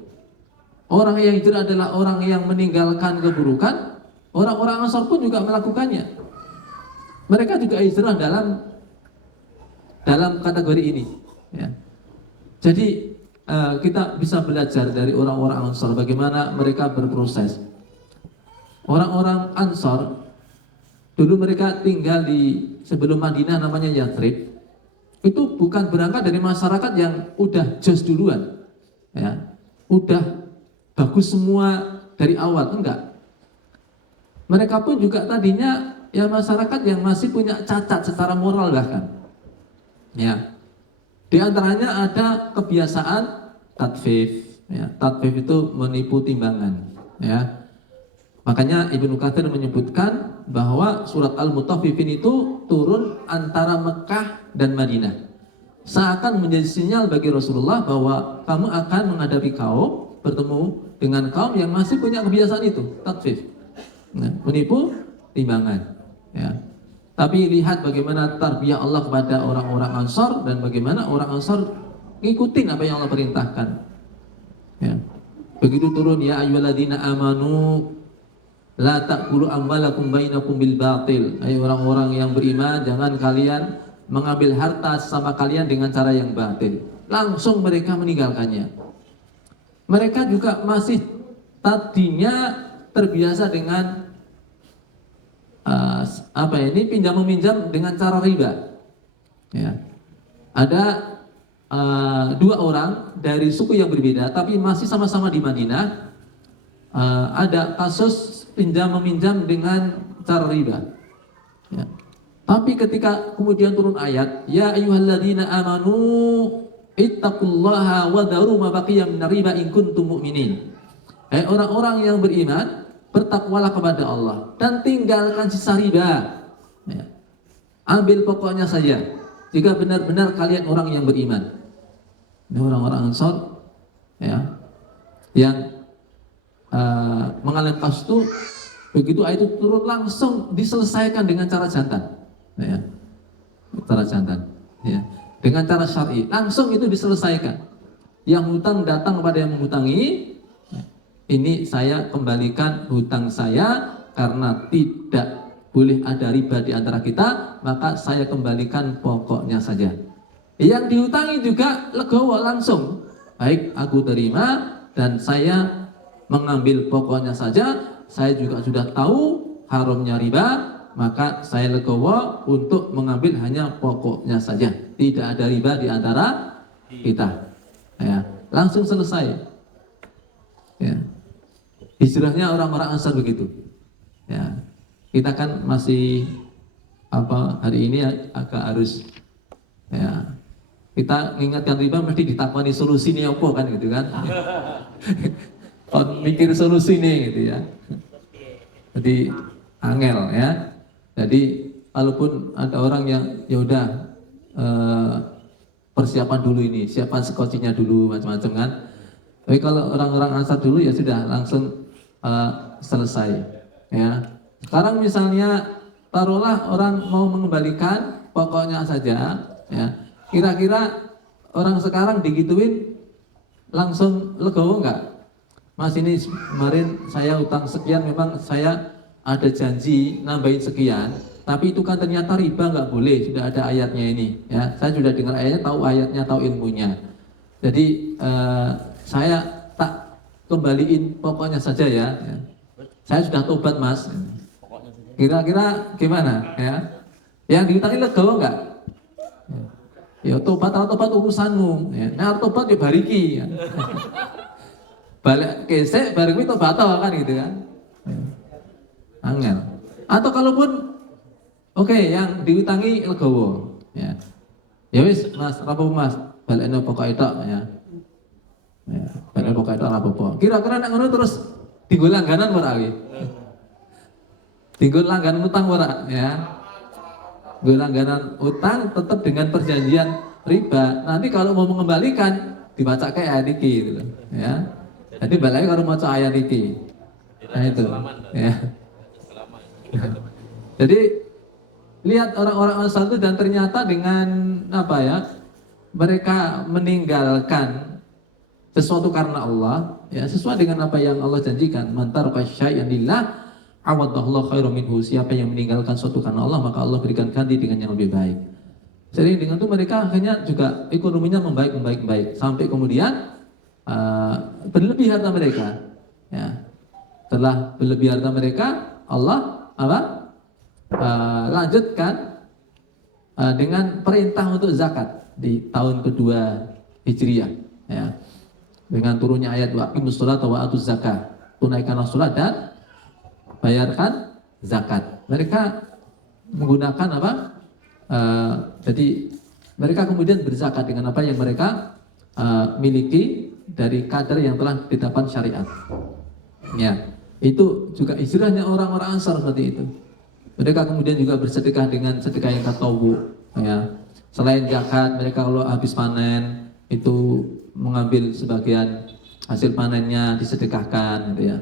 orang yang hijrah adalah orang yang meninggalkan keburukan. Orang-orang Ansar pun juga melakukannya. Mereka juga hijrah dalam kategori ini, ya. Jadi kita bisa belajar dari orang-orang Ansar bagaimana mereka berproses. Orang-orang Ansar dulu mereka tinggal di sebelum Madinah, namanya Yathrib. Itu bukan berangkat dari masyarakat yang udah jos duluan, ya, udah bagus semua dari awal, enggak. Mereka pun juga tadinya ya masyarakat yang masih punya cacat secara moral bahkan, ya. Di antaranya ada kebiasaan tatfif, ya. Tatfif itu menipu timbangan, ya. Makanya Ibnu Katsir menyebutkan bahwa surat Al-Mutaffifin itu turun antara Mekah dan Madinah, seakan menjadi sinyal bagi Rasulullah bahwa kamu akan menghadapi kaum, bertemu dengan kaum yang masih punya kebiasaan itu, tatfif, nah, menipu timbangan, ya. Tapi lihat bagaimana tarbiyah Allah kepada orang-orang Ansar dan bagaimana orang Ansar ngikutin apa yang Allah perintahkan, ya. Begitu turun, ya ayyuhalladzina amanu la ta'kulu amwalakum bainakum bil batil. Hai orang-orang yang beriman, jangan kalian mengambil harta sama kalian dengan cara yang batil. Langsung mereka meninggalkannya. Mereka juga masih tadinya terbiasa dengan pinjam meminjam dengan cara riba, ya. Ada dua orang dari suku yang berbeda tapi masih sama-sama di Madinah. Ada kasus pinjam meminjam dengan cara riba, ya. Tapi ketika kemudian turun ayat, ya ayyuhalladzina amanu ittaqullaha wa dharu ma baqiya minar riba in kuntum mu'minin. Hai orang-orang yang beriman, bertakwalah kepada Allah dan tinggalkan sisa riba, ya. Ambil pokoknya saja jika benar-benar kalian orang yang beriman. Ini orang-orang Ansar, ya, yang mengalami kasus itu, begitu ayat itu turun langsung diselesaikan dengan cara jantan, ya, cara jantan, ya, dengan cara syar'i langsung itu diselesaikan. Yang hutang datang kepada yang menghutangi, ini saya kembalikan hutang saya karena tidak boleh ada riba di antara kita, maka saya kembalikan pokoknya saja. Yang dihutangi juga legowo langsung, baik aku terima dan saya mengambil pokoknya saja. Saya juga sudah tahu haramnya riba, maka saya legowo untuk mengambil hanya pokoknya saja. Tidak ada riba di antara kita, ya. Langsung selesai, ya. Hijrahnya orang-orang Ansar begitu, ya. Kita kan masih hari ini agak harus, ya, kita mengingatkan riba mesti ditakoni solusi ini apa kan gitu kan. Kon mikir solusi nih gitu ya. Jadi angel ya. Jadi walaupun ada orang yang ya udah persiapan dulu ini, siapkan skocinya dulu macam-macam kan. Tapi kalau orang-orang Ansar dulu ya sudah langsung selesai ya. Sekarang misalnya taruhlah orang mau mengembalikan pokoknya saja ya. Kira-kira orang sekarang digituin langsung legowo enggak? Mas ini kemarin saya utang sekian, memang saya ada janji nambahin sekian, tapi itu kan ternyata riba nggak boleh, sudah ada ayatnya ini ya. Saya sudah dengar ayatnya, tahu ayatnya, tahu ilmunya. Jadi saya tak kembaliin pokoknya saja ya. Saya sudah tobat mas. Kira-kira gimana ya? Yang diutangi legowo enggak? Ya tobat atau tobat urusanmu. Ya. Nah tobat ya bariki. Ya. Balik kesek bareng itu tobat kan gitu kan. Ya. Angel. Atau kalaupun oke, yang diutangi legowo. Ya. Ya wis mas, rapo mas, balekno pokok itu ya. Ya, balekno pokok itu rapo. Kira-kira nek ngono terus tinggal langganan ora iki? Tinggal langganan utang ora ya? Gue langganan utang tetap dengan perjanjian riba. Nanti kalau mau mengembalikan dibaca kayak ayat iki gitu ya. Jadi balai kalau mau ayat iki. Nah itu ya. Jadi lihat orang-orang Ansar itu dan ternyata dengan apa ya? Mereka meninggalkan sesuatu karena Allah ya, sesuai dengan apa yang Allah janjikan. Mantar kasyai'an lillah awadallahu khairum minhu. Siapa yang meninggalkan suatu karena Allah, maka Allah berikan ganti dengan yang lebih baik. Jadi dengan itu mereka akhirnya juga ekonominya membaik sampai kemudian berlebih harta mereka. Ya. Setelah berlebih harta mereka, Allah lanjutkan dengan perintah untuk zakat di tahun kedua Hijriah. Ya. Dengan turunnya ayat waqimus sholata wa atuz zakah, tunaikanlah salat dan bayarkan zakat. Mereka menggunakan apa? Jadi mereka kemudian berzakat dengan apa yang mereka miliki dari kadar yang telah ditetapkan syariat. Ya, itu juga istilahnya orang-orang Ansar seperti itu. Mereka kemudian juga bersedekah dengan sedekah yang tatawwu. Ya, selain zakat, mereka kalau habis panen itu mengambil sebagian hasil panennya disedekahkan, gitu ya.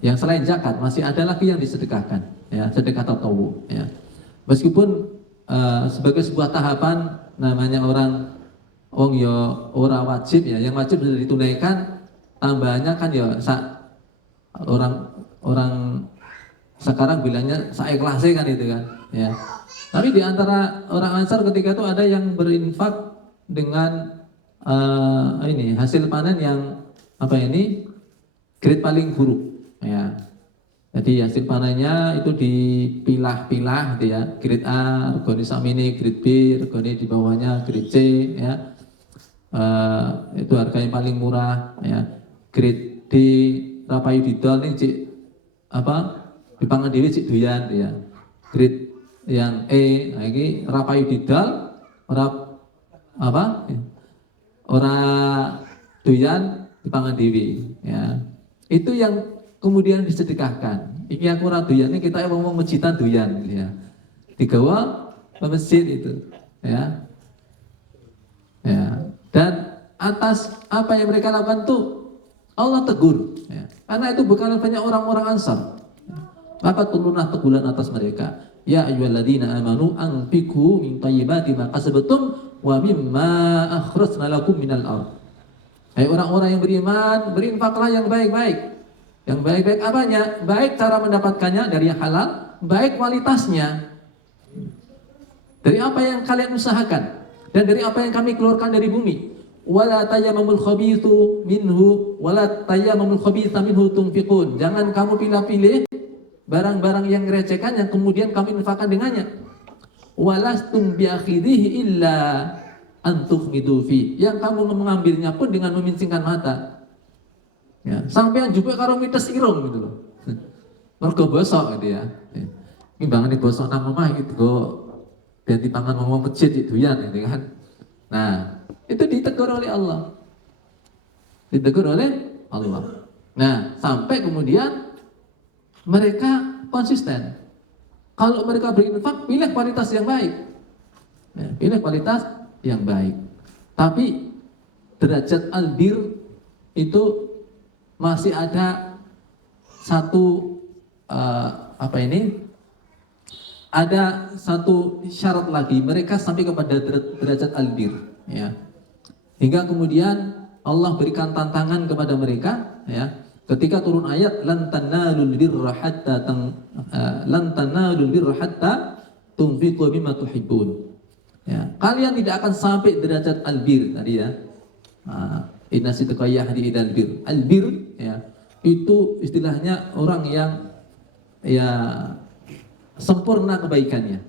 Yang selain zakat masih ada lagi yang disedekahkan, ya, sedekah tatawwu, ya. Meskipun sebagai sebuah tahapan namanya orang ora wajib ya, yang wajib sudah ditunaikan, tambahannya kan ya orang sekarang bilangnya saikhlasnya kan itu kan, ya. Tapi di antara orang Ansar ketika itu ada yang berinfak dengan ini hasil panen yang apa ini grade paling buruk ya. Jadi hasil panennya itu dipilah-pilah gitu ya. Grade A, regane samini, grade B, regane di bawahnya grade C ya. Itu harganya paling murah ya. Grade D rapayu didol nih cik apa? Dipangan dhewe cik doyan ya. Grade yang E, nah ini rapayu didol ora apa? Ora doyan dipangan dhewe ya. Itu yang kemudian disedekahkan. Iki aku ora doyan, kita ngomong masjidan doyan ya. Digawa ke masjid itu ya. Ya. Dan atas apa yang mereka lakukan tuh Allah tegur ya. Karena itu bukan banyak orang-orang Ansar. Maka turunlah teguran atas mereka. Ya ayyuhalladzina amanu anfiqu min thayyibati ma kasabtum wa mimma akhrajna lakum minal ardh. Hai orang-orang yang beriman, berinfaklah yang baik-baik. Yang baik-baik apanya? Baik cara mendapatkannya dari yang halal, baik kualitasnya. Dari apa yang kalian usahakan dan dari apa yang kami keluarkan dari bumi. Wala tayammamul khabithu minhu wala tayammamul khabitha minhu tunfiqun. Jangan kamu pilih-pilih barang-barang yang recehkan yang kemudian kami infakkan dengannya. Walastum biakhidhihi illa antukhmidu fi. Yang kamu mengambilnya pun dengan memincingkan mata. Ya, sampai juga karo mites irung gitu loh. Mergo bosok gitu ya. Ini banget nih bosok nang omah gitu kok. Dan dipangan ngomong masjid itu doyan gitu kan. Nah, itu ditegur oleh Allah. Ditegur oleh Allah. Nah, sampai kemudian mereka konsisten. Kalau mereka berinfak, pilih kualitas yang baik. Ya, pilih kualitas yang baik. Tapi derajat albir itu masih ada satu ada satu syarat lagi, mereka sampai kepada derajat albir, ya. Hingga kemudian Allah berikan tantangan kepada mereka, ya. Ketika turun ayat lan tanalul birra hatta tunfiqu mimma tuhibbun. Ya, kalian tidak akan sampai derajat albir tadi ya. Inna sidqa yahdi ilal bir. Albir ya, itu istilahnya orang yang ya sempurna kebaikannya.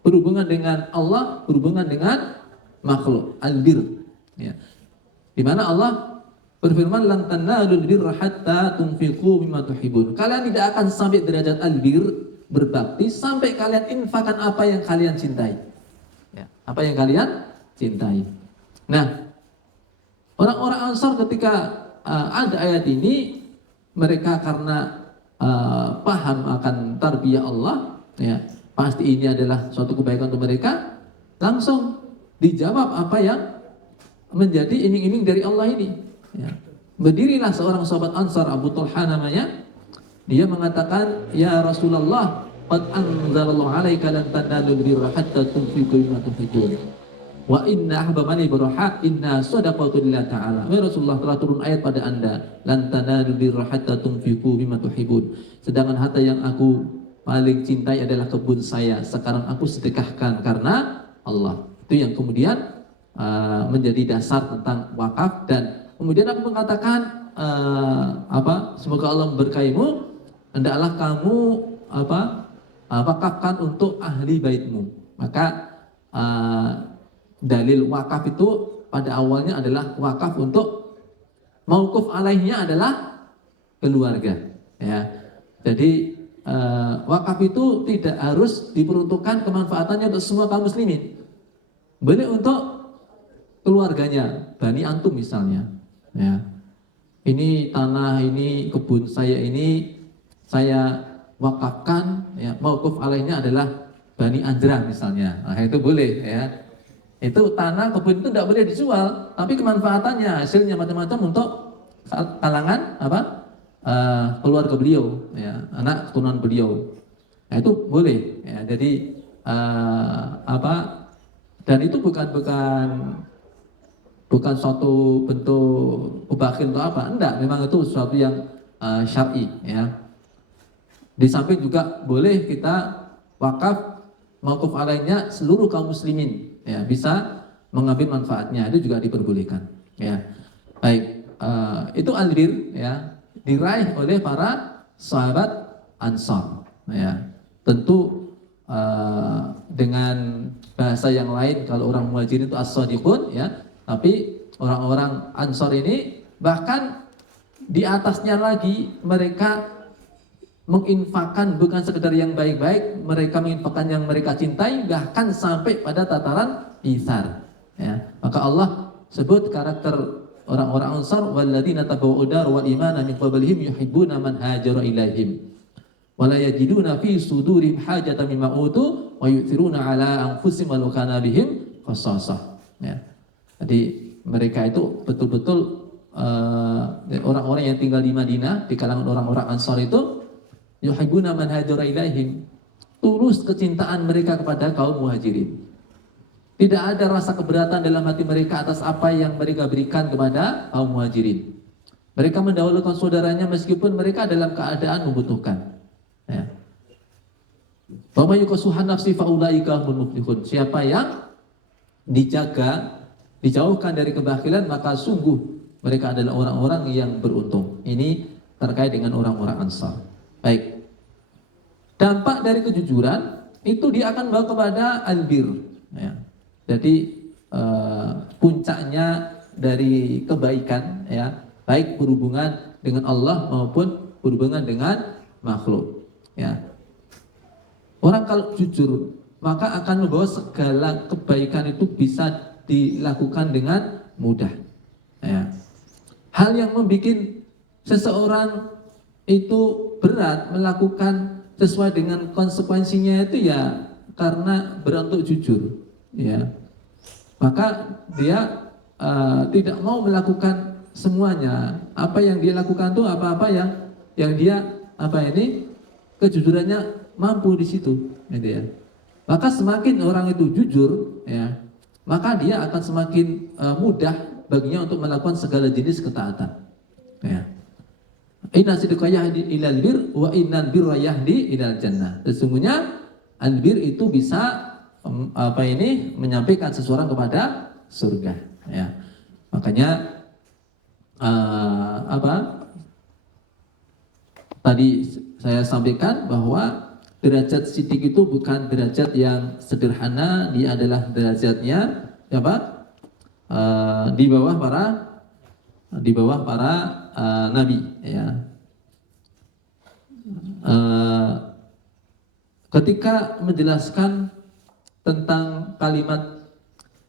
Berhubungan dengan Allah, berhubungan dengan makhluk. Albir ya. Di mana Allah berfirman lan tanalul birra hatta tunfiqu mimma tuhibbun. Kalian tidak akan sampai derajat albir berbakti sampai kalian infakkan apa yang kalian cintai. Ya, apa yang kalian cintai. Nah, orang-orang Ansar ketika ada ayat ini, mereka karena paham akan tarbiyah Allah, ya, pasti ini adalah suatu kebaikan untuk mereka, langsung dijawab apa yang menjadi iming-iming dari Allah ini. Ya. Berdirilah seorang sahabat Ansar, Abu Talha namanya. Dia mengatakan, ya Rasulullah, qad anzalallahu alaika lan tanalul birra hatta tunfiqu mimma tuhibbun. Wa inna ahbabani birra inna sadaqatu lillah ta'ala. Ya Rasulullah, telah turun ayat pada Anda, lan tanalul birra hatta tunfiqu mimma tuhibbun. Sedangkan harta yang aku paling cintai adalah kebun saya. Sekarang aku sedekahkan karena Allah. Itu yang kemudian menjadi dasar tentang wakaf. Dan kemudian aku mengatakan semoga Allah memberkahimu, hendaklah kamu wakafkan untuk ahli baitmu. Maka dalil wakaf itu pada awalnya adalah wakaf untuk mauquf alaihnya adalah keluarga, ya. Jadi wakaf itu tidak harus diperuntukkan kemanfaatannya untuk semua kaum muslimin. Boleh untuk keluarganya, Bani Antum misalnya, ya. Ini tanah, ini kebun saya, ini saya wakafkan, ya, mauquf alaihnya adalah Bani Anjra misalnya. Nah, itu boleh, ya. Itu tanah, kebun itu tidak boleh dijual, tapi kemanfaatannya, hasilnya macam-macam untuk kalangan keluarga beliau, ya, anak keturunan beliau. Nah, itu boleh, ya. Jadi dan itu bukan suatu bentuk kebakhil atau apa, enggak, memang itu sesuatu yang syar'i, ya. Di samping juga boleh kita wakaf mauquf alaihnya seluruh kaum muslimin, ya, bisa mengambil manfaatnya, itu juga diperbolehkan, ya. Baik, itu albir, ya, diraih oleh para sahabat Ansar, ya. Tentu dengan bahasa yang lain, kalau orang Muhajirin itu as-shadiqun, ya. Tapi orang-orang Ansar ini bahkan di atasnya lagi, mereka menginfakkan bukan sekedar yang baik-baik, mereka menginfakkan yang mereka cintai, bahkan sampai pada tataran itsar, ya. Maka Allah sebut karakter orang-orang Ansar, walladzina tabau'ud dar wal imana min qablihim yuhibbuna man hajara ilaihim wa la yajiduna fi sudurihim hajatan mimma utu wa yu'thiruna ala anfusihim walau kana bihim khassasah, ya. Jadi mereka itu betul-betul orang-orang yang tinggal di Madinah, di kalangan orang-orang Ansar itu yuhibbuna man hajara ilaihim, tulus kecintaan mereka kepada kaum Muhajirin. Tidak ada rasa keberatan dalam hati mereka atas apa yang mereka berikan kepada kaum Muhajirin. Mereka mendahulukan saudaranya meskipun mereka dalam keadaan membutuhkan, ya. Wa may yuqasuhan nafsi fa ulaika humul muflihun. Siapa yang dijauhkan dari kebakhilan, maka sungguh mereka adalah orang-orang yang beruntung. Ini terkait dengan orang-orang Ansar. Baik. Dampak dari kejujuran itu dia akan bawa kepada albir, ya. Jadi puncaknya dari kebaikan, ya, baik berhubungan dengan Allah maupun berhubungan dengan makhluk, ya. Orang kalau jujur, maka akan membawa segala kebaikan itu bisa dilakukan dengan mudah. Ya. Hal yang membuat seseorang itu berat melakukan sesuai dengan konsekuensinya itu ya karena berontok jujur, ya. Maka dia tidak mau melakukan semuanya. Apa yang dia lakukan tuh apa-apa yang dia kejujurannya mampu di situ, gitu ya. Maka semakin orang itu jujur, ya, maka dia akan semakin mudah baginya untuk melakukan segala jenis ketaatan. Ya. Inna sidqa yahdi ilal bir wa innal birra yahdi ilal jannah. Sesungguhnya albir itu bisa menyampaikan seseorang kepada surga, ya. Makanya tadi saya sampaikan bahwa derajat siddiq itu bukan derajat yang sederhana, dia adalah derajatnya di bawah para nabi, ya. Ketika menjelaskan tentang kalimat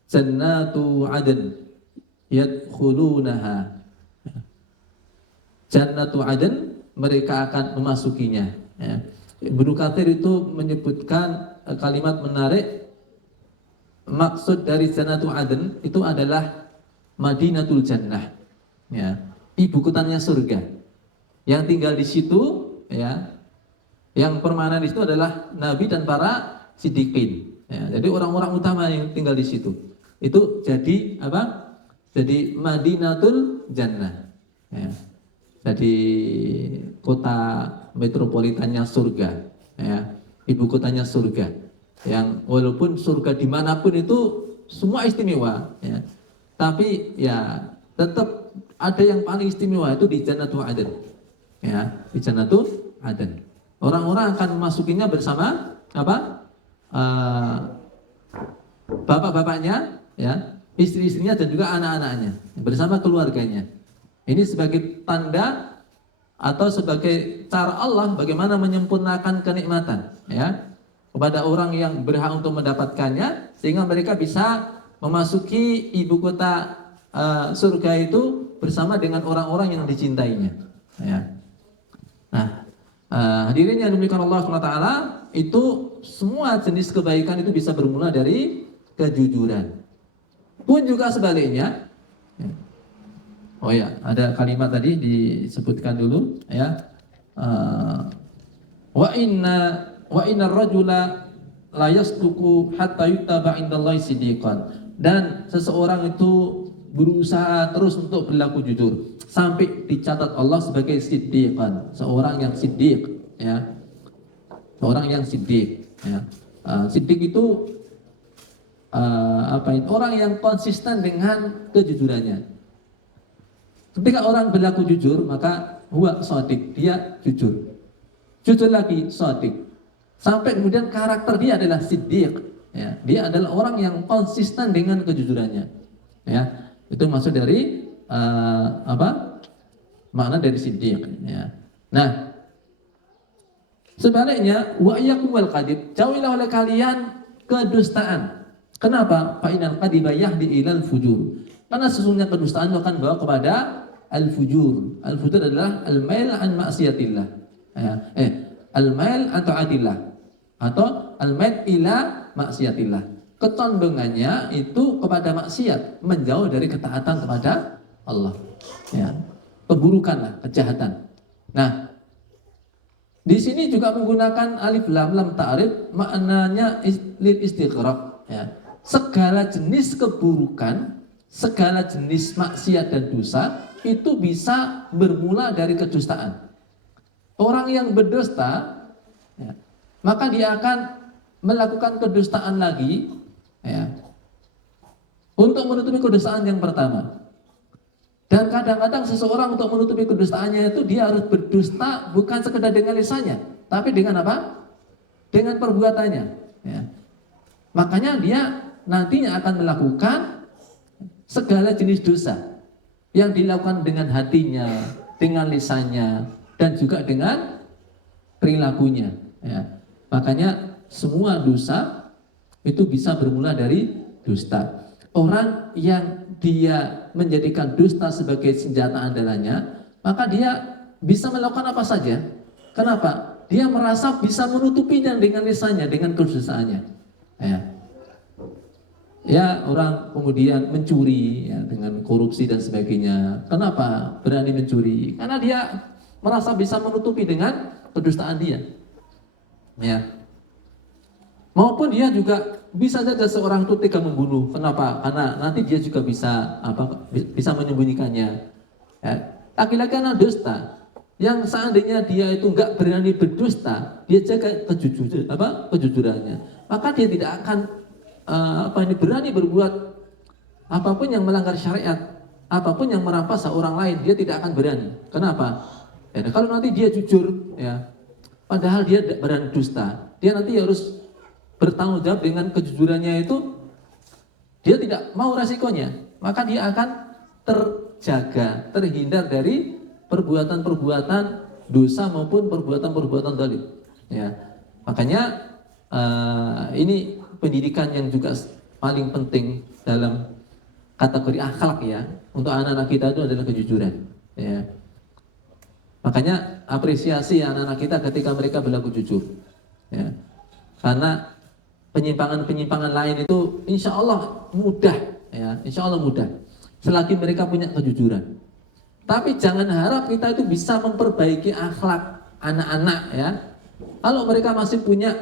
jannatu adn yadkhulunaha, jannatu adn, mereka akan memasukinya, ya. Ibnu Katsir itu menyebutkan kalimat menarik. Maksud dari jannatu adn itu adalah Madinatul Jannah, ya, ibu kotanya surga. Yang tinggal di situ, ya, yang permanen di situ adalah nabi dan para siddiqin, ya. Jadi orang-orang utama yang tinggal di situ itu jadi apa? Jadi Madinatul Jannah, ya. Jadi kota metropolitannya surga, ya, ibu kotanya surga. Yang walaupun surga dimanapun itu semua istimewa, ya, tapi ya tetap ada yang paling istimewa itu di Jannatul Adn, ya, di Jannatul Adn. Orang-orang akan memasukinya bersama bapak-bapaknya, ya, istri-istrinya dan juga anak-anaknya, bersama keluarganya. Ini sebagai tanda atau sebagai cara Allah bagaimana menyempurnakan kenikmatan, ya, kepada orang yang berhak untuk mendapatkannya, sehingga mereka bisa memasuki ibu kota surga itu bersama dengan orang-orang yang dicintainya, ya. Nah, hadirin yang dimuliakan Allah SWT, itu semua jenis kebaikan itu bisa bermula dari kejujuran. Pun juga sebaliknya, ya. Oh ya, ada kalimat tadi disebutkan dulu, ya. Wa inna rajula la yasduqu hatta yuttaba indallahi siddiqan. Dan seseorang itu berusaha terus untuk berlaku jujur sampai dicatat Allah sebagai siddiqan, seorang yang siddiq, ya. Seorang yang siddiq, ya. Siddiq itu orang yang konsisten dengan kejujurannya. Ketika orang berlaku jujur, maka huwa shadiq, dia jujur. Jujur lagi, shadiq. Sampai kemudian karakter dia adalah siddiq, ya. Dia adalah orang yang konsisten dengan kejujurannya, ya. Itu maksud dari makna dari siddiq, ya. Nah, sebaliknya wa iyyakum wal kadhib, jauhilah oleh kalian kedustaan. Kenapa? Fa inal kadhiba yahdi ilal fujur. Karena sesungguhnya kedustaan itu akan bawa kepada al-fujur. Al-fujur adalah al-mail an maksiatillah, ya. Al-mail an taatillah atau al-mail ila maksiatillah. Ketondongannya itu kepada maksiat, menjauh dari ketaatan kepada Allah, ya. Keburukan, kejahatan. Nah, di sini juga menggunakan alif lam ta'rif, maknanya lil istighraq, ya. Segala jenis keburukan, segala jenis maksiat dan dosa itu bisa bermula dari kedustaan. Orang yang berdusta, ya, maka dia akan melakukan kedustaan lagi, ya, untuk menutupi kedustaan yang pertama. Dan kadang-kadang seseorang untuk menutupi kedustaannya itu dia harus berdusta bukan sekedar dengan lisannya, tapi dengan apa? Dengan perbuatannya, ya. Makanya dia nantinya akan melakukan segala jenis dosa yang dilakukan dengan hatinya, dengan lisannya, dan juga dengan perilakunya, ya. Makanya semua dosa itu bisa bermula dari dusta. orang yang dia menjadikan dusta sebagai senjata andalannya, maka dia bisa melakukan apa saja. Kenapa? Dia merasa bisa menutupinya dengan lisannya, dengan kedustaannya. Ya. Ya, orang kemudian mencuri ya, dengan korupsi dan sebagainya. Kenapa berani mencuri? Karena dia merasa bisa menutupi dengan kedustaan dia. Ya. Maupun dia juga bisa saja seorang itu tega membunuh. Kenapa? Karena nanti dia juga bisa bisa menyembunyikannya. Ya. Laki-laki karena dusta. Yang seandainya dia itu nggak berani berdusta, dia jaga kejujurannya, maka dia tidak akan berani berbuat apapun yang melanggar syariat, apapun yang merampas hak orang lain, dia tidak akan berani. Kenapa? Ya, kalau nanti dia jujur, ya, padahal dia tidak berani dusta, dia nanti harus bertanggung jawab dengan kejujurannya itu, dia tidak mau resikonya, maka dia akan terjaga, terhindar dari perbuatan-perbuatan dosa maupun perbuatan-perbuatan zalim. Ya, makanya ini pendidikan yang juga paling penting dalam kategori akhlak ya untuk anak-anak kita itu adalah kejujuran. Ya. Makanya apresiasi anak-anak kita ketika mereka berlaku jujur. Ya. Karena penyimpangan-penyimpangan lain itu insya Allah mudah, ya, insya Allah mudah. Selagi mereka punya kejujuran. Tapi jangan harap kita itu bisa memperbaiki akhlak anak-anak ya. Kalau mereka masih punya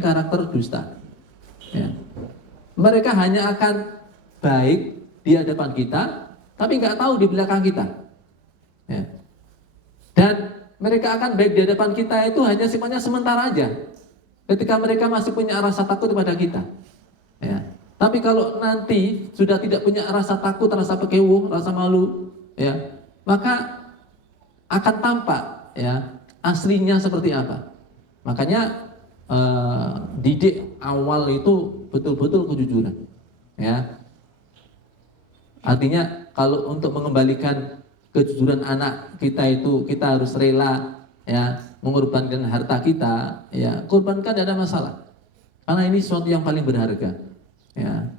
karakter dusta. Ya. Mereka hanya akan baik di hadapan kita, tapi nggak tahu di belakang kita. Ya. Dan mereka akan baik di hadapan kita itu hanya sifatnya sementara aja. Ketika mereka masih punya rasa takut kepada kita. Ya. Tapi kalau nanti sudah tidak punya rasa takut, rasa pekewuh, rasa malu, ya, maka akan tampak ya aslinya seperti apa. Makanya didik awal itu betul-betul kejujuran. Ya. Artinya kalau untuk mengembalikan kejujuran anak kita itu kita harus rela ya mengorbankan harta kita, ya korbankan, tidak ada masalah. Karena ini sesuatu yang paling berharga. Ya,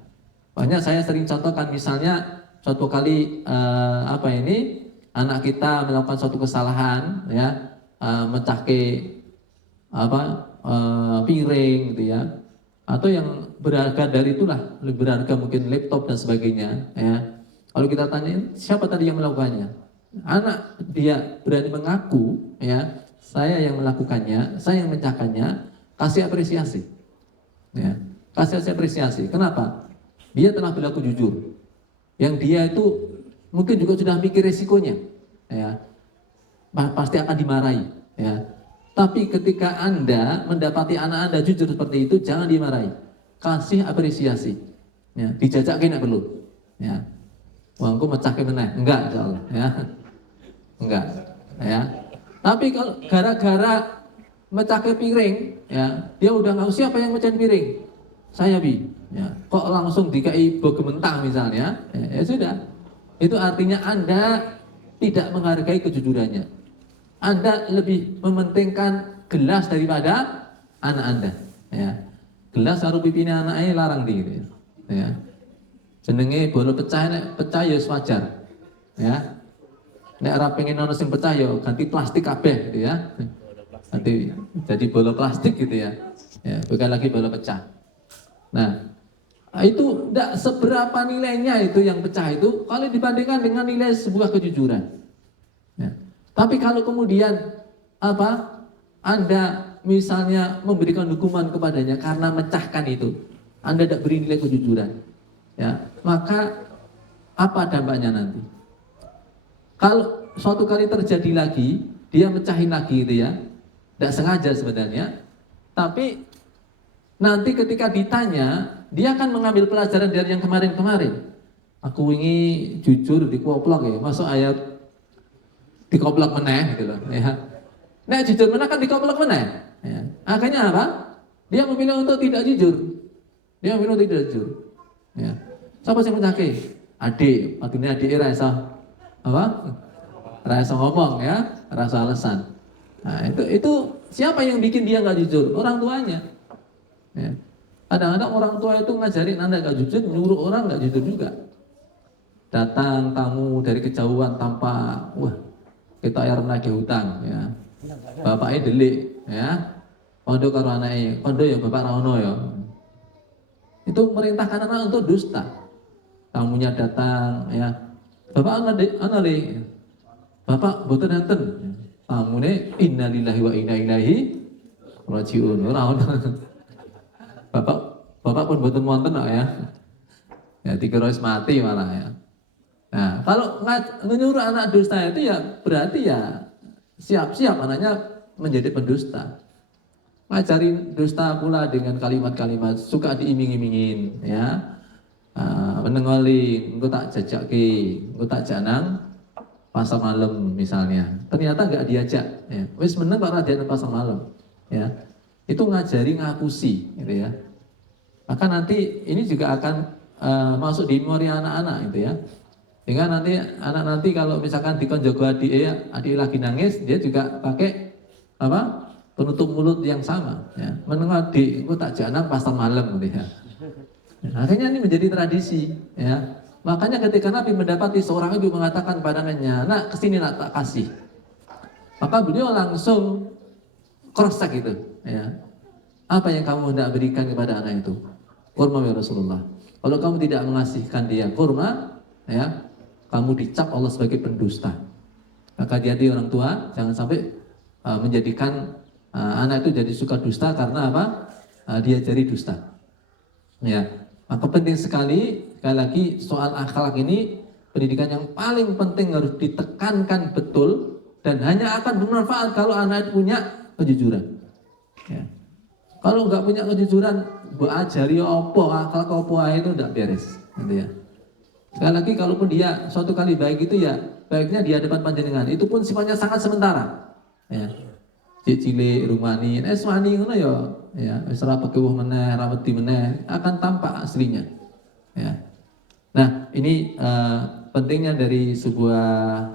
banyak saya sering contohkan misalnya suatu kali anak kita melakukan suatu kesalahan, ya mecahke piring gitu ya, atau yang berharga dari itulah lebih berharga mungkin laptop dan sebagainya. Ya, kalau kita tanyain siapa tadi yang melakukannya, anak dia berani mengaku, ya saya yang melakukannya, saya yang mecahkannya, kasih apresiasi. Ya, kasih apresiasi. Kenapa? Dia telah berlaku jujur. Yang dia itu mungkin juga sudah mikir resikonya. Ya, pasti akan dimarahi. Ya. Tapi ketika Anda mendapati anak Anda jujur seperti itu, jangan dimarahi. Kasih apresiasi. Ya, dijajakin enggak perlu. Ya. Uangku mecahke meneh. Enggak, insyaallah. Ya. Enggak. Ya. Tapi kalau gara-gara mecahke piring, ya, dia udah nggak, siapa yang mecahin piring? Saya Bi. Ya, kok langsung dikai boge mentah misalnya, ya sudah. Itu artinya Anda tidak menghargai kejujurannya. Anda lebih mementingkan gelas daripada anak Anda. Ya. Gelas karo pipine anake larang di gitu ya. Ya. Jenenge bola pecah, pecah ya wajar. Ya. Nek ora pengen ono sing pecah ya ganti plastik kabeh gitu ya. Nanti jadi bola plastik gitu ya. Ya, bukan lagi bola pecah. Nah, itu tidak seberapa nilainya itu yang pecah itu kalau dibandingkan dengan nilai sebuah kejujuran. Ya. Tapi kalau kemudian Anda misalnya memberikan hukuman kepadanya karena mecahkan itu, Anda tidak beri nilai kejujuran, ya, maka apa dampaknya nanti? Kalau suatu kali terjadi lagi, dia mecahin lagi gitu ya, tidak sengaja sebenarnya, tapi nanti ketika ditanya, dia akan mengambil pelajaran dari yang kemarin-kemarin. Aku ini jujur di koplok ya, masuk ayat di koplok meneh gitu loh. Ya. Nah jujur mana kan di koplok meneh. Ya. Akhirnya apa? Dia memilih untuk tidak jujur. Dia memilih untuk tidak jujur. Ya. Siapa yang mencaki? Adik, artinya adik rasa rasa ngomong ya, rasa alasan. Nah itu siapa yang bikin dia nggak jujur? Orang tuanya. Ya. Kadang-kadang orang tua itu ngajarin anak gak jujur, nyuruh orang gak jujur juga. Datang tamu dari kejauhan tanpa, wah kita air menagih hutang, ya. Bapaknya delik, ya. Kondo karo anaknya, kondo ya bapak Raono ya. Itu merintahkan anak untuk dusta. Tamunya datang, ya. Bapak anak bapak boten enten. Tamune innalillahi wa inna ilaihi rajiun. Ora ono. Bapak pun boten wonten kok ya. Ya dikira wis mati malah ya. Nah, kalau menyuruh anak dusta itu ya berarti ya siap-siap anaknya menjadi pendusta. Ngajarin dusta pula dengan kalimat-kalimat suka diiming-imingin ya. Menengoli, engko tak jajaki, engko tak janang pasar malam misalnya. Ternyata enggak diajak ya. Wis meneng kok ora diajak pasar malam ya. Itu ngajari ngapusi gitu ya. Maka nanti ini juga akan masuk di memori anak-anak gitu ya. Sehingga nanti anak nanti kalau misalkan dikonjogo adik lagi nangis, dia juga pakai apa? Penutup mulut yang sama ya. Menengok adik, engko tak janang pasar malam gitu ya. Akhirnya ini menjadi tradisi ya. Makanya ketika Nabi mendapati seorang ibu mengatakan padanya, nak kesini nak tak kasih. Maka beliau langsung cross check itu ya. Apa yang kamu hendak berikan kepada anak itu? Kurma ya Rasulullah. Kalau kamu tidak mengasihkan dia kurma ya, kamu dicap Allah sebagai pendusta. Maka hati-hati orang tua, jangan sampai menjadikan anak itu jadi suka dusta karena apa? Dia jadi dusta. Ya. Maka penting sekali lagi soal akhlak ini pendidikan yang paling penting harus ditekankan betul dan hanya akan bermanfaat kalau anak itu punya kejujuran. Ya. Kalau nggak punya kejujuran, buat ajari opo akhlak opo itu nggak beres, gitu ya. Sekali lagi kalaupun dia suatu kali baik itu ya baiknya di hadapan panjenengan. Itu pun sifatnya sangat sementara. Ya. Cilik rumani, wani ngono ya, wis ora pekewuh meneh, ra wedi meneh, akan tampak aslinya. Ya. Nah, ini pentingnya dari sebuah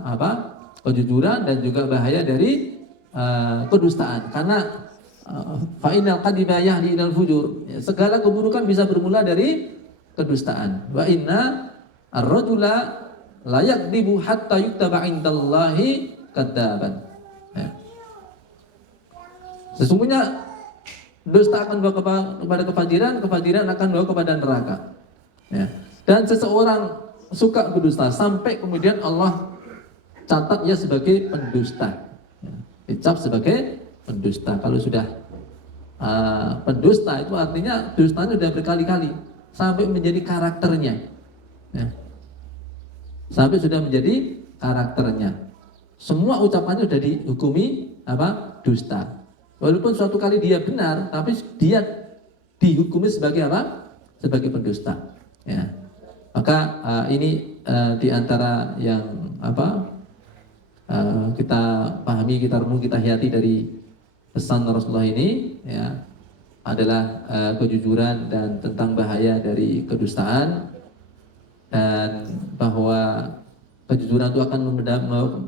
kejujuran dan juga bahaya dari kedustaan. Karena fa'inal qadiba yahdi ilal fujur. Ya, segala keburukan bisa bermula dari kedustaan. Wa inna ar-rajula la yakdibu hatta yuktaba indallahi kadzaban. Ya. Sesungguhnya dusta akan membawa kepada kefajiran, kefajiran akan membawa kepada neraka. Ya. Dan seseorang suka berdusta sampai kemudian Allah catat ia sebagai pendusta. Ya. Dicap sebagai pendusta. Kalau sudah pendusta itu artinya dustanya sudah berkali-kali sampai menjadi karakternya. Ya. Sampai sudah menjadi karakternya. Semua ucapannya sudah dihukumi dusta. Walaupun suatu kali dia benar, tapi dia dihukumi sebagai apa? Sebagai pendusta. Ya. Maka ini diantara yang kita pahami, kita renung, kita hayati dari pesan Rasulullah ini, ya, adalah kejujuran dan tentang bahaya dari kedustaan dan bahwa kejujuran itu akan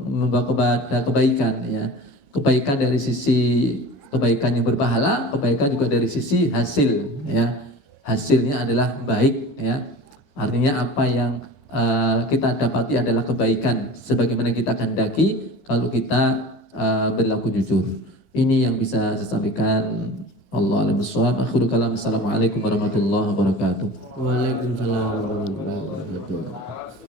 membawa kepada kebaikan, ya, kebaikan dari sisi kebaikan yang berpahala, kebaikan juga dari sisi hasil, ya, hasilnya adalah baik, ya, artinya apa yang kita dapati adalah kebaikan sebagaimana kita kehendaki kalau kita berlaku jujur. Ini yang bisa saya sampaikan. Allah a'lam bishawab. Akhirul kalam. Assalamualaikum warahmatullahi wabarakatuh. Waalaikumsalam warahmatullahi wabarakatuh.